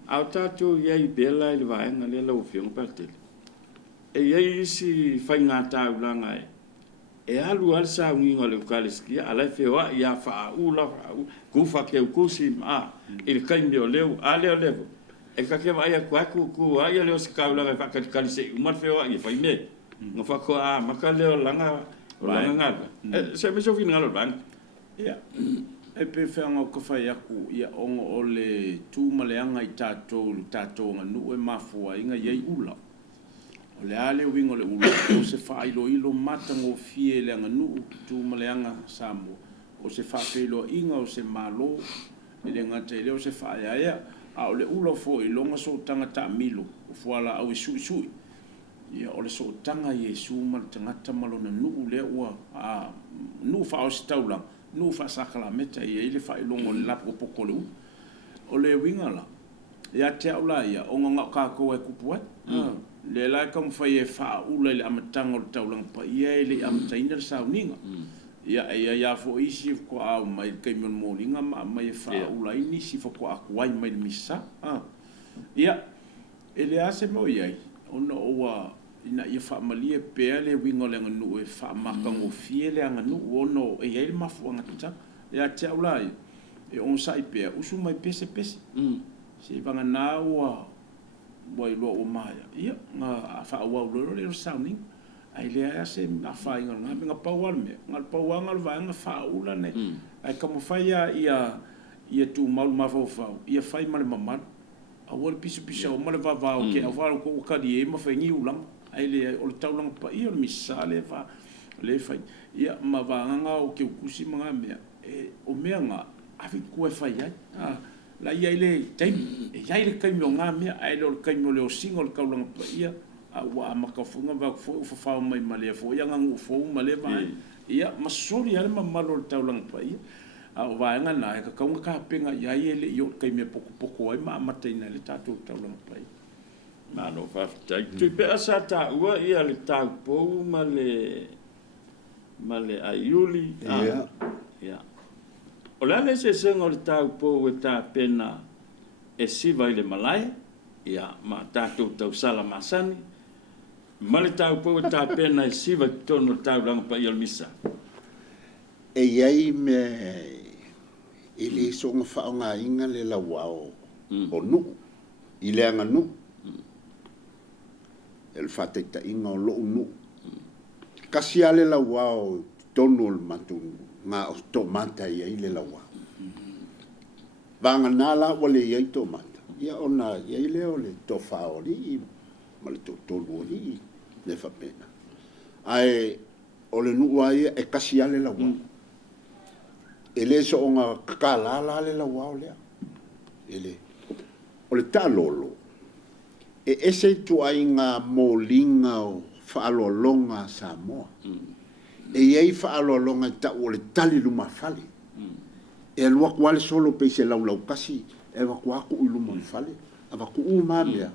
au tato ya i bela ile va nga le lo fiong partele e ia isi fai ngata ulanga e alu al sa unga le kaleski ala fewa ia fa ula ku fa ke ku si il kain de leu ale levo e ka ke vai ku ai le os ka ula fa ka kalise umar fewa ia fai me no fa ko maka le langa se me so fin ngalo bang ia e pe fanga ko fa ya ku ia ongo ole tu maleanga i tato nganu e mafua inga ye ula o le ale wingo le ula o se fa ilo mata ngo fie le nganu tu maleanga samo o se fa pelo inga o se malo e le ngata le o se fa ya a o le ula fo i longa so tanga ta milo o fuala au sui ia o le so tanga Yesu mal tangata malo na nu le ua nu fa o staulang nu fa sakala meta ia ile fa ilongo le lapo pokole o le winga la ia te aula ia o nga ka ko e kupua le la kam fa e fa ula le amatanga o taulang pa ia ile amataina sa uninga ia fo isi ko a mai kai mon moninga mai fa ula ini si fo ko a wai mai misa ia ele ase mo ia ono o ina ia fa malie pele wingo le nganu e fa makango fiele nganu ono e ele mafu ngata ia te aula e on sai pe usu mai pese se vanga na wa boy lo o maya ia nga fa wa lo le sounding ai le ase a fa inga nga pawal me nga pawanga va nga fa ula ne ai como fa ia tu mal mafo fa ia fa mal mamar a wol pisu o mal va o ke a fa ko ka di e ma fa ngi ulang ai le o taulang pa ia misale fa le fa ia ma va nga o ke kusi mga me o me nga a fi ku fa ia la ia ile tai ia ile kai mo nga me ai lo kai mo le o single ka ulang pa ia a wa makafunga va fo fa mai male fo ia nga fo male va ia masuri ale ma malo taulang pa ia a vai ngana e ka kaunga ka penga ia ele yo kai me poko ai ma teina le tatu taulanga pai ma no fa tai tu pe asa ta ua ia le tau pou ma le aiuli ia o le se sengo le tau pou e ta pena e siva i le malai ia ma tatu tau sala masani ma le tau pou e ta pena e siva tono tau langa pa ia misa e iai me ili songa whaonga inga le la wao o nu i le anga nu el whateta inga o lo nu kasi ale la wao tonu o matu ngā o to mata i le la wao vanga nala wale iai to mata ia ona iai le o le to whaori ma le to tonu o li le whapena ai o le nu ai e kasi ale la wao ele so nga kalala le la wao le ele o le talolo e ese tu ai nga molinga o whaalolonga Samoa e iei whaalolonga ta o le tali luma fale e alua kuale solo pe se lau kasi e wakuaku i luma fale a waku umamea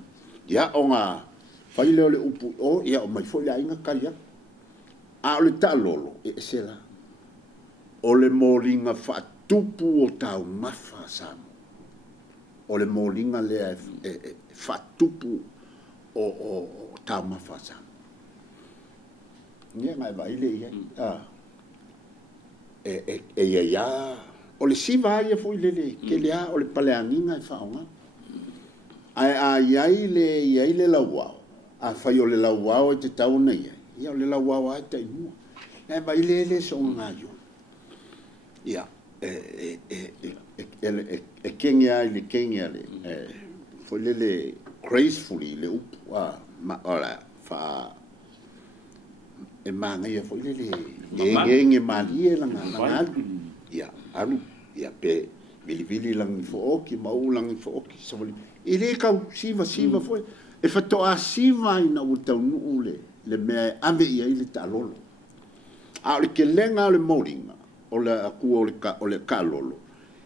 ia o nga whaile o le upu o ia o mai foi la inga kalia a o le talolo e ese la o le molinga whatupu o tau mafa Samoa o le molinga lea whatupu o tau mafa Samoa Nia ngai vai le ia ia o le siva ia foi le ke le o le paleanginga e faonga ai le lawa a fai o le lawa e te tau nei ia o le lawa ai te nu ngai vai le so nga yo ia kenya le foi le gracefully le ma ora fa e manga ia foi le nge mali la nga ia alu ia pe vili lang fo ki mau lang fo ki so ile ka siva foi e fato a siva ina o tau nu le me ave ia ile talolo a le ke lenga le moringa o le aku o le kalolo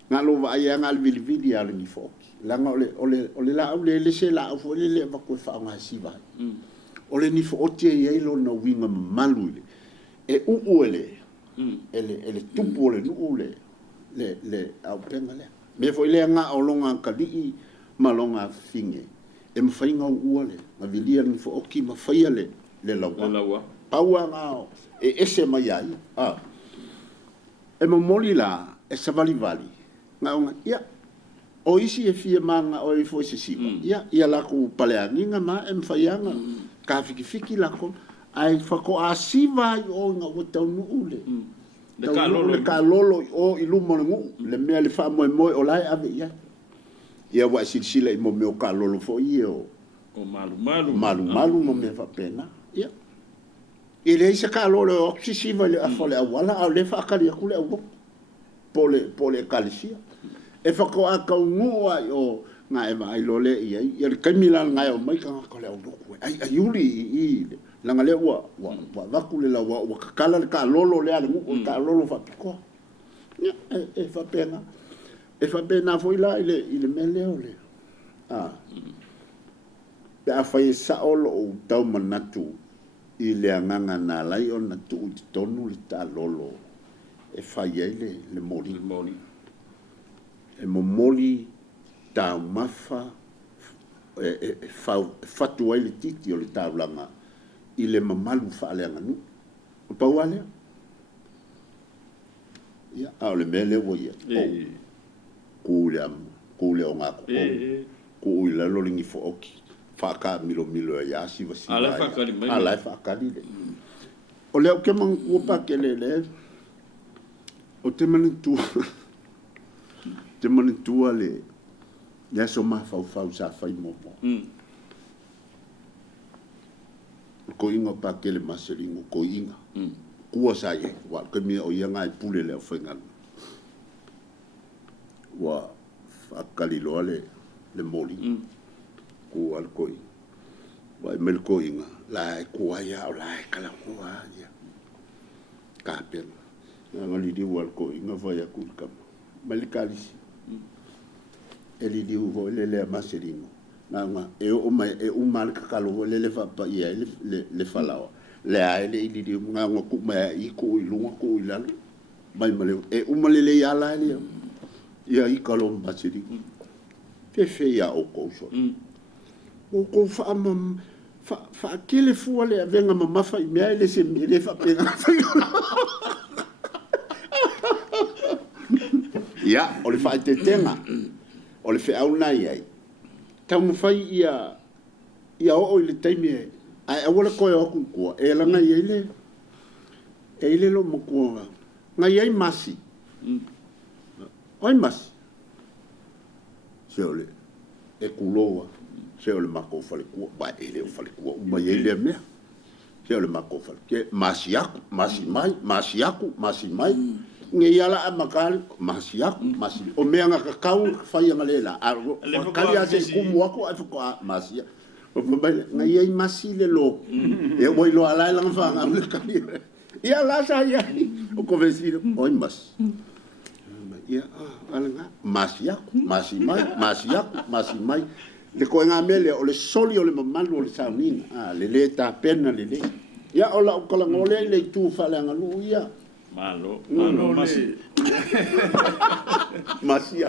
nga lo va ia nga le vili ale ni fo langa o le la o le se la fo le va ko fa nga siva o le ni fo otie ia lo na winga malu e ele tupu le nu le au penga le me foi le nga o longa kali malonga finge e mfainga ua le ma vilia ni fo oki ma faia le lawa aua nga e ese mai ai e momoli la e savali vali nga nga ia o isi e fia manga o i foi se siva ia la ku paleanginga ma e mfaianga ka fiki la ko ai fako asiva o nga o tau nu ule le kalolo o i lumo le mea le fa mo o lai ave ia wa silsila i mo me o kalolo fo i o malu mo me fa pena ia ile isa kalolo o siva le afole awala a le fa kali akule au pole kalisia e fako aka ngu ai o nga e vai lole ia le kamila nga o mai ka ko le au ai yuli i langa le wa vaku le la wa kala le ka lolo le ale ngu ka lolo fa piko e fa pena foi la ile mele ole da fa sa olo o tau manatu ile nganga na lai o na tu tonu le ta lolo e fa ile le moli e momoli ta mafa fatu ai le titi o le taulanga i le mamalu whaaleanga nu. O pau alea? Ia, au le mele wo ia. Kūle o ngā kukou. Kū i lalo ringi fo oki. Whaka milo e yasi wa si. Alai whakari mai. Alai whakari le. O leo ke mang kuopa ke le. O te mani tua. Te mani tua le. Ia so ma fau sa fai momo. Ko inga pa ke le maseringo ko inga. Kua sa ye. Wa ke mea o ia ngai pule leo whaingana. Wa whakali loa le moli. Ko al ko inga. Wa mel ko inga. La e kua ia o la e kala kua ia. Ka pena. Nga li di wa al ko inga vai a kulkama. Malikalisi. Ele diu ho le maserino. Nga o mai mal kakalo le fa pa ia le falao. Le a ele ili diu nga ku mai I ko I lunga ko I lalo. Mai male le ia la ele. Ia I kalo maserino. Fe ia o ko so. O ko fa kile fu le venga mama fa me le se me fa pena. Ya, o le fa te tenga. O le fe au nai ai. Tau mo fai ia o le taimi ai wala ko o ku e la ngai ele. Ele lo mo ko. Ngai ai masi. Oi masi. Se ole e kuloa. Se ole mako fale ku ba ele fale ku ma ele me. Se ole mako fale ke masi aku, masi mai. Nge yala a makal masiak masi o mea nga kakau fai nga lela kali a se kumu aku a fuko a masia o pabale nga yai masi le lo e wai lo ala lang fa nga le kali ia la sa ia o convencido oi mas ia ala nga masiak masi mai le ko nga mele o le soli o le mamalu o le sauninga le ta pena le ia o la o kala ngole le tu fa la nga lu ia Malo masi. Masi.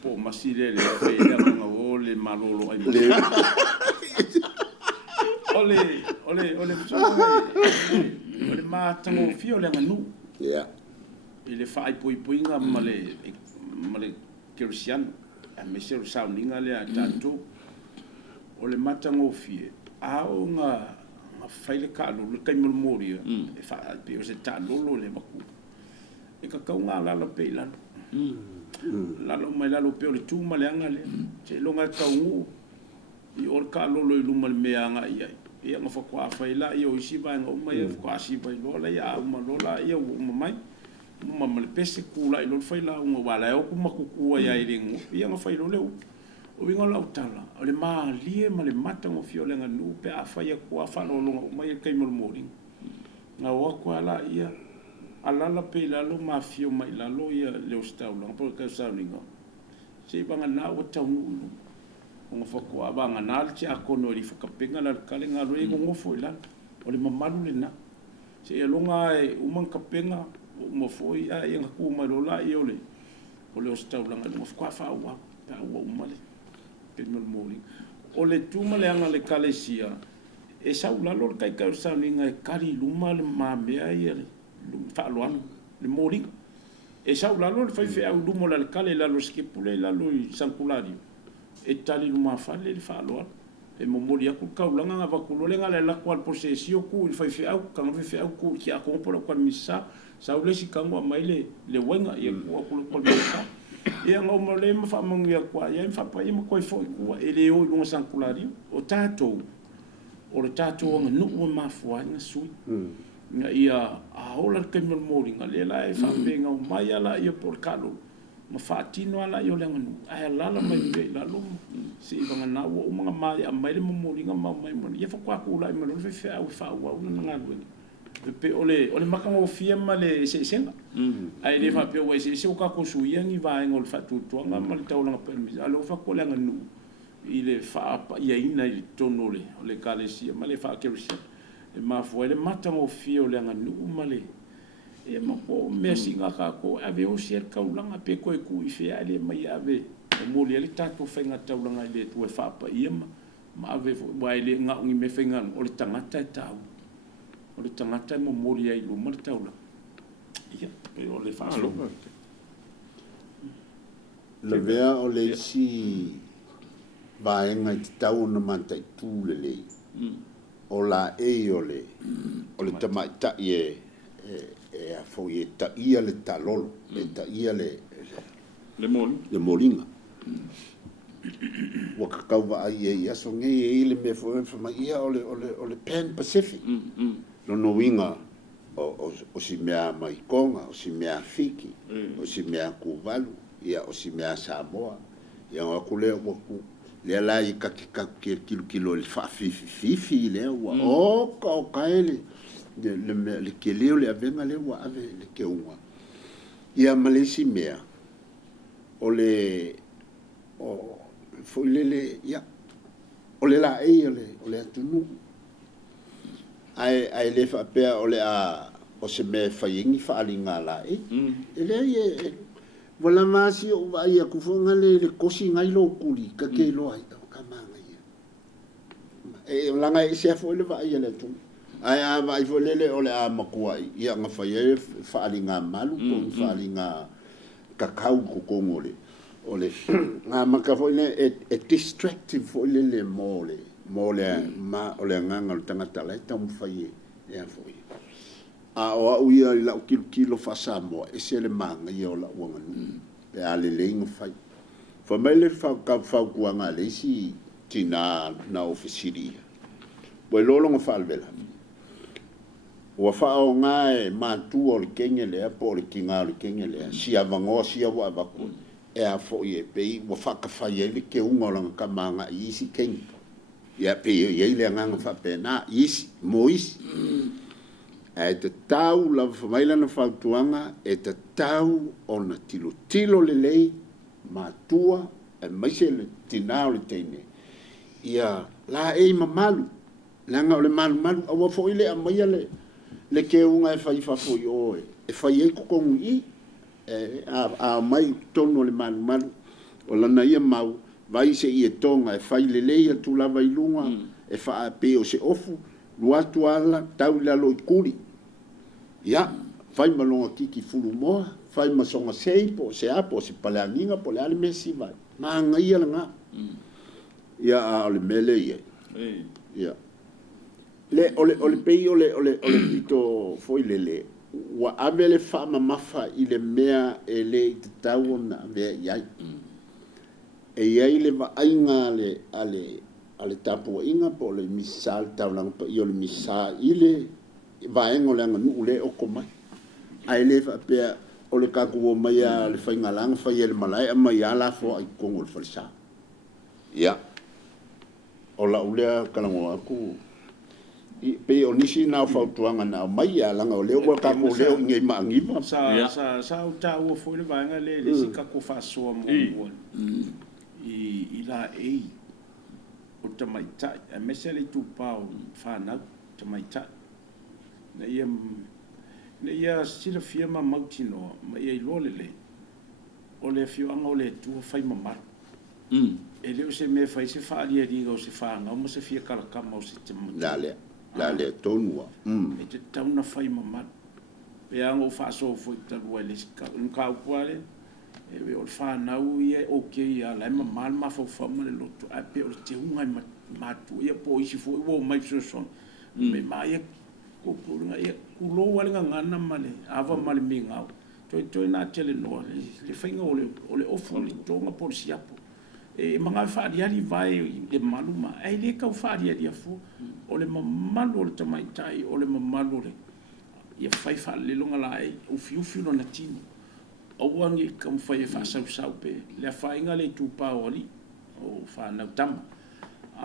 Po masi le fe le nga ole malolo ai. Ole ma tango fio le nganu. Yeah. Ele fai poi nga male Christian a mesel sauninga le tanto. Ole matango fie. Ao nga faile kalo le kai memoria e fa pe o se ta lolo le maku e ka kaunga la pe la la lo mai la lo pe o le tu male anga le se longa kaungu I or kalo lo lu mal me anga ia ia nga fa kwa faila ia o si ba nga o mai kwa si ba lo la ia ma lo la ia o mai ma mal pese kula I lo faila o wala o ku maku ku ia I ringu ia nga failo le o winga la utala o le ma lie ma le mata ngo fio le nganu pe a faia ko fa lo lo mai kai mo moring na wa ko ala ia ala la pe la lo ma fio mai la lo ia le sta lo po ka sa ninga se banga na o tau nu ngo fa ko banga na le cha ko no ri fa ka penga la ka le ngalo I ngo fo la o le mamalu le na se ia longa e o man ka penga mo fo ia ia ku ma lo la ia o le sta lo ngo fa fa wa pa wa male Pemel mori. O le tuma le anga le kalesia. E sau lalo kai ka sa ninga kari luma le mamea ia le fa loan le mori. E sau lalo fai fe au lumo le kale lalo skipule lalo I sankulario. E tali luma fa le fa loan. E momori aku ka ulanga nga vakulo le ngale la kwal posesio ku fai fe au ka fe au ku ki ako pola kwa misa. Sau le si kangwa mai le wenga ia ku ko misa. Ia ngau mole ma fa mangia kwa ia fa pa ia ko fo ku ele o lunga sankulari o tato o le tato nga nu ma fo nga sui nga ia a ola ke mo moringa le la fa venga o mai ala ia por kalo ma fa tino ala yo le nganu a la mai be la lo si vanga na o mga mai a mai le mo moringa ma mai mo ia fa kwa ku la mo le fe fa wa nga lu pe ole makanga o fia male se senga ai le fa pe o se o ka ko suia ni va ngol fa tu to nga mal tau nga permis alo fa ko la nganu ile fa pa ia ina I tonole ole kalesia male fa ke rusia e ma fo ele matanga o fia ole nganu male e ma ko me singa ka ko ave o ser ka ulanga pe ko ku I fe ale mai ave mo le tato fenga tau nga ile tu fa pa ia ma ave wa ile nga ngi me fenga ole tangata tau o le tangata mo mori ai lo mal taula ia pe o le fa lo le vea o le si vaenga I tau na manta I tu le o la o le tamaita e a fo e ta ia le talolo e ta ia le molinga wa kakau va ai aso nge le me fo ma ia o le Pan Pacific no no winga o si mea mai konga o si mea fiki o si mea kuvalu ia o si mea Samoa ia ngakule o ku le la I ka kilo le fa fifi le wa o ka ele le ke le avenga le wa ave le ke unga ia malesi mea o le o foi lele ia o le la e o le atunu ai le fa pe o le a o se me faingi fa alinga la e ele e wala masi o vai a kufonga le kosi ngai lo kuli ka ke lo ai ka manga ia e langa e se foi le vai le tu ai a vai foi lele o le a makua ia nga fa ye fa alinga malu ko fa alinga kakau ko kongole ole nga maka foi le e distractive foi le mole ma ole nga nga tanga tala tam fai e foi a o ia la kilo fa samo e se le manga ia o la wanga pe ale le nga fai fa mele fa ka fa ku nga le si tina na ofisiria po lolo nga fa alvela o fa o nga e ma tu o kenge le po le kinga le kenge le si avango si ava ku e a fo ye pe o fa ka fa ye le ke unga lang ka manga isi ken ya pe ye le nga fa pe na isi mois e te tau la fa mai la na fa tuanga e te tau ona tilo le ma tua e mai se le tinao le tene ia la e mamalu langa o le malu o fo ile a mai le ke unga e fa fo yo e fa ye ko kong i a mai tono le malu o lana ia mau vai se i tonga e fai le tu lava i lunga e fa pe o se ofu luatu ala tau la lo kuri ia fai malonga kiki fulu moa fai masonga sei po se apo se palaninga po le ale mesi vai ma nga ia nga ia a le mele ia ia le ole pei ole pito foi le wa avele fa mafa ile mea ele tau na ve ia e ia ile va ainga ale tapu inga po le misal tau lang pa yo le misa ile va engo le nganu le o komai ai le fa pe ole ka ku mai le fa ngalang fa ye le malai mai ala fo ai kongol falsa ia ola ule kalango aku pe onisi na fa tuanga na mai ala nga le o ka ko le ngai mangi ma sa ta o fo le vanga le si ka ko fa so mo i la e o ta mai ta e mesele tu pau fa na ta mai ta na ia sila firma mautino ma ia lo le o le fio anga o le tu fai mama e le o se me fai se fa ali ri o se fa nga mo se fia kala kama o se te la le tonua e te tauna fai mama pe anga o fa so fo ta lo le ska un ka kwale e we o fa na u ia okay ya la mama ma fo fa ma le loto a pe o te unga ma tu ia po isi fo o mai so me mai ko pulunga ia kulo wale ngana male ava male minga toi na tele no le fainga ole ofu le tonga por siapo e manga fa dia li vai e maluma ai le ka fa dia fu ole mamalu ole tamai tai ole mamalu le ia fai fa le longa lai o fiu no na tini o wangi kam fai fa sau pe le fainga le tu pa oli o fa na tama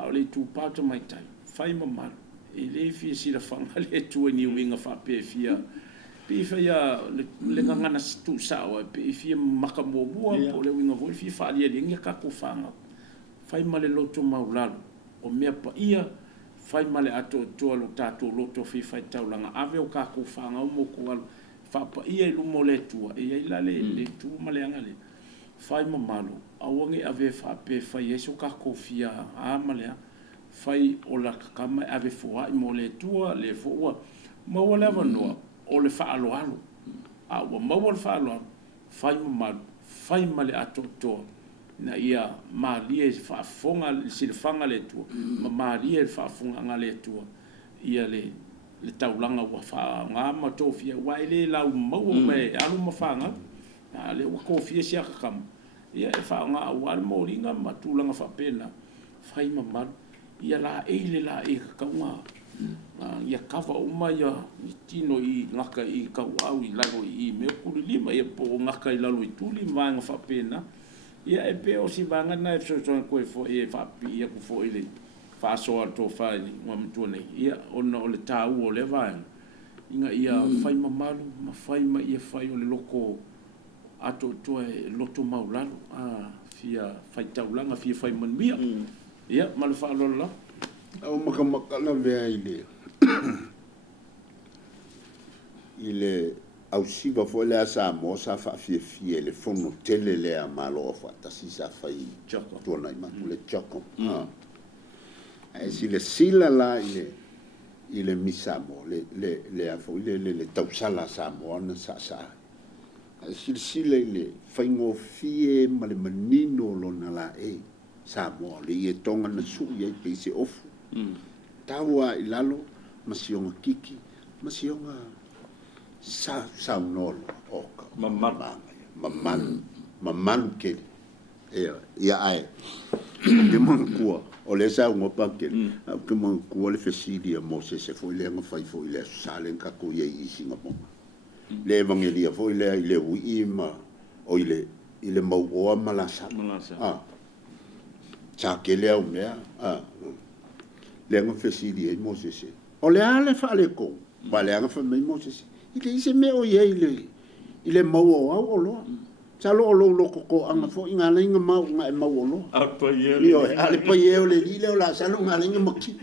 ole tu pa tamai tai fai mamalu e le fi si la fanga le tu ni winga fa pe fia pe fia le ngana tu sa o pe fia makamo bua po le winga vo fi fa le ngi ka ko fanga fai male loto maulalo o mea pa ia fai male ato to lo tato loto fi fai taulanga ave o ka ko fanga o mo ko fa pa ia lu mole tu e ia le tu male anga le fai mamalo awangi ave fa pe fai eso ka ko fia a male fai o la kama ave foa I mo le tua le foa ma wala no o le fa alo a wa ma wala fa alo fai ma fai male ato to na ia ma lie fa fonga sil fanga le tua ma lie fa fonga ngale tua ia le taulanga wa fa nga ma to fia wa le la mo me alu ma fanga na le wa ko fia sia kam ia fa nga wa mo ringa ma tulanga fa pena fai ma ia la ka nga ia kava uma ia tino I ngaka I ka au I lago I me kuli lima ia po ngaka I lalo I tuli manga fa pena ia e pe o si vanga na e so ko fo e fa pi ia ko fo ile fa so to fa ni wa mtu nei ia ona o le tau o le vai inga ia fai mamalu ma fai ma ia fai o le loko ato to loto maulalo fia fai taulanga fia fai manmia ia mal fa lola au maka na vea ile au siva fo le asa mo sa fa fie le fono tele le a malo fa ta si sa fai Choco. to na ma le choco si le sila la ile misamo le a fo le tausala sa mo na sa si le faingo fie ma le manino lo na la sa mo le e tonga na su ye pe se ofu tawa ilalo masionga kiki masionga sa nolo oka mamman ke ia ai ke mon kua o le sa ngo pa ke ke mon kua le fesidi mo se fo le ngo fai fo le salen ka ko ye i singa mo le evangelia fo le wi ma o ile mau o malasa cha ke le o mea le ngo fesidi mo se o le ale fa le ko ba le ngo fa me mo se ile ise me o ye ile mau o lo sa lo ko anga fo inga le nga mau nga mau lo apa ye ale pa ye o le ile o la sa lo nga le nga mo ki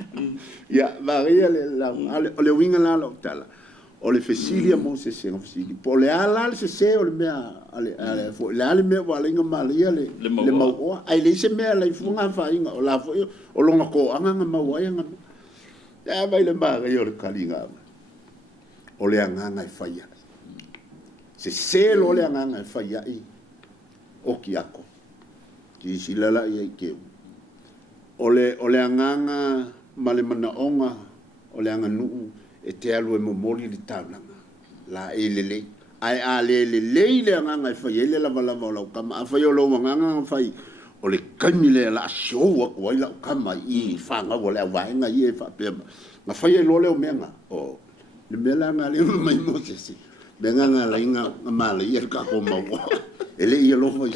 ya varia le winga la lo tala o le fesilia mo se fesilia po le ala se o le mea ale fo le ale me wa le nga malia le mau o ai le ise me la funga fa inga o la fo o lo nga ko anga nga mau ai nga ya vai le varia o le kalinga o le anganga e faia se lo le anganga e faia o ki ako ki silala ia ke o le anganga male mana onga o le anga nuu e te alu e momoli li taunanga la le ai a le anganga e faia le lava o lau kama a faia o lau anganga fai o le kaimi le la show a kua ila kama i whanga o le awaenga i e whapema nga faia lo le o menga o le mela nga le mai mo se benga nga la inga mala ia ka ko mo ele ia lo foi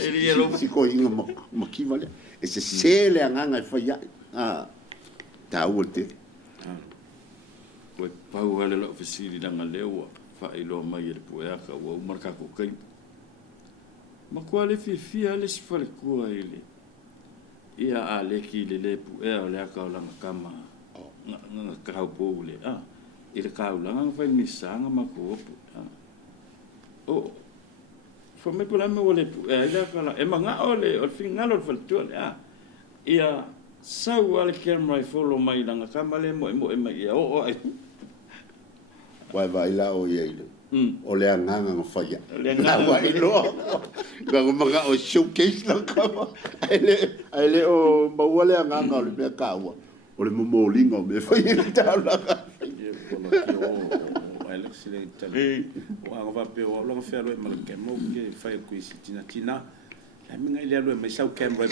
si ko inga mo ki vale e se le nga fa ya ta ulte ko pau hale lo fesiri danga lewa fa ilo mai le poea ka wa marka ko kai ma ko le fi ale se fale ko ile ia ale ki le poea le ka la kama nga ka po le ile ka ulanga fai misanga makopo o fo me pola me wole ile kala e manga ole o finga lo faltu ia sau ale camera follow mai langa kamale mo e mai o vai la o ye ile o le anganga nga fa ya na vai lo ga manga o showcase la kama ele o ma wole anganga le me ka o le mo linga me fa ile ta la excelente o anga va pe o lo fe lo mal ke mo ke fa ku tina la minga ile lo me sa camera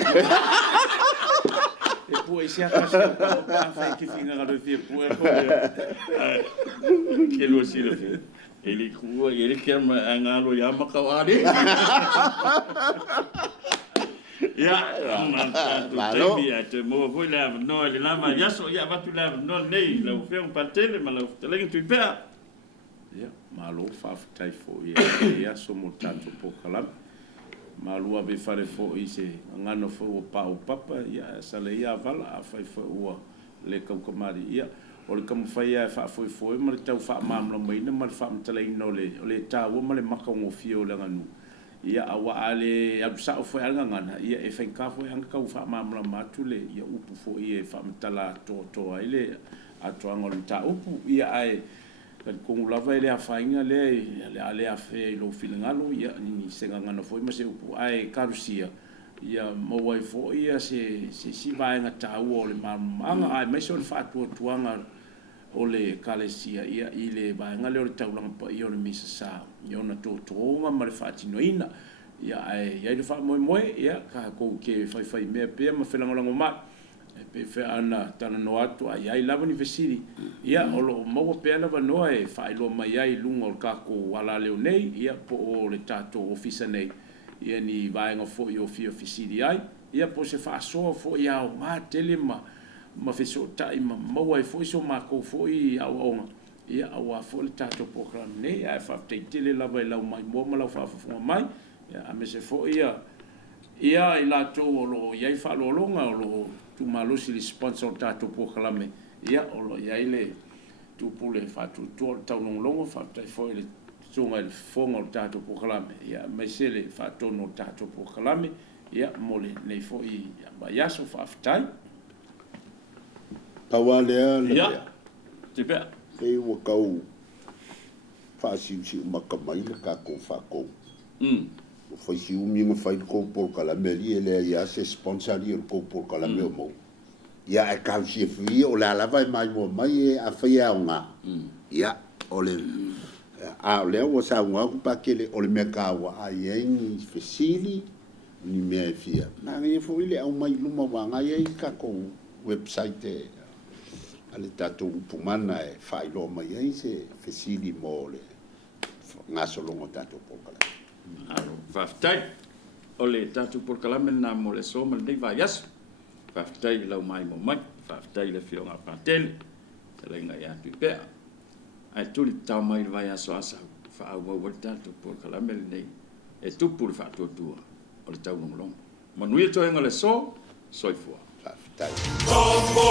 e poi si a casa pa fa ki finga lo fi poi ke lo si lo fi ele ku ele camera anga lo ya makawari ya malo ya te mo foi la no le lama ya so ya va tu la no nei la fe un patele ma la te legi tu pe ya malo fa tai fo ya so mo tanto po kala malo ave fare fo ise ngano fo o papa ya sale ya vala fa fo o le kam kamari ya o le kam fa ya fa fo ma tau fa mam lo mai na ma fa mtale no le ta o ma le maka ngo fio le nganu ia awa ale absa fo anga ngana ia e fenka fo anga ka fa mamla matule ia upu fo ia fa mtala to ile atoanga luta upu ia ai kan kong lava ile afainga le ale afe lo filingalo ia ni senga ngana fo ma se upu ai karusia ia mo wai fo ia se vai nga ta o le manga ai me so fa tuanga ole kalesia ia ile vai nga le taulang pa ia le misa sa ia na to nga ma le fatino ina ia ai ia le fa mo ia ka ko ke fai me pe ma fe lango ma pe fe ana tana no atu ai ai lava ni vesiri ia o lo mo pe ana va no e fa lo mai ai lunga o ka ko wala le nei ia po o le tato ofisa nei ia ni vai nga fo io fi ofisiri ai ia po se fa so fo ia o ma telema ma fe so tai ma wai foi so ma ko foi au onga ia au a fo le tato program nei ai fa te tele la vai la mai mo ma la fa mai ia a me se fo ia i latou o lo iai whaalolonga o lo tu malusi li sponsor tātou pokalame ia o lo iai le tupule whātu tua o tau longo whātai fo le tunga le fonga o tātou pokalame ia mai se le whātono o tātou pokalame ia mole nei fo i mai aso whaafitai Tawa lea le ia lea. te pea E ua kau whaasiusi makamai le kako whako. O whaisi uminga whai ko por kalame li e lea ia se sponsori o ko por kalame o mou. Ia e kau si e whi o le alawa e mai mo mai e a whai au ngā. Ia o le a o lea ua sa unga ku pakele o le mea kawa a iengi fesili ni mea e fia. Nā ngai e fwile au mai luma wanga ia i kako website e ale tātou upumana e whailo mai ai se fesili mo le ngā solongo tātou pokala. alo whaafitai o le tātou porkalame nā mo le soma nei vai aso whaafitai lau mai mo mai whaafitai le whionga pātele te lenga i atu i pea ai tuli tau mai le vai aso asa whaau mau wali tātou porkalame le nei e tupu le whaatuatua o le tau longolongo manuia toenga le so soifua Whaafitai. Tombo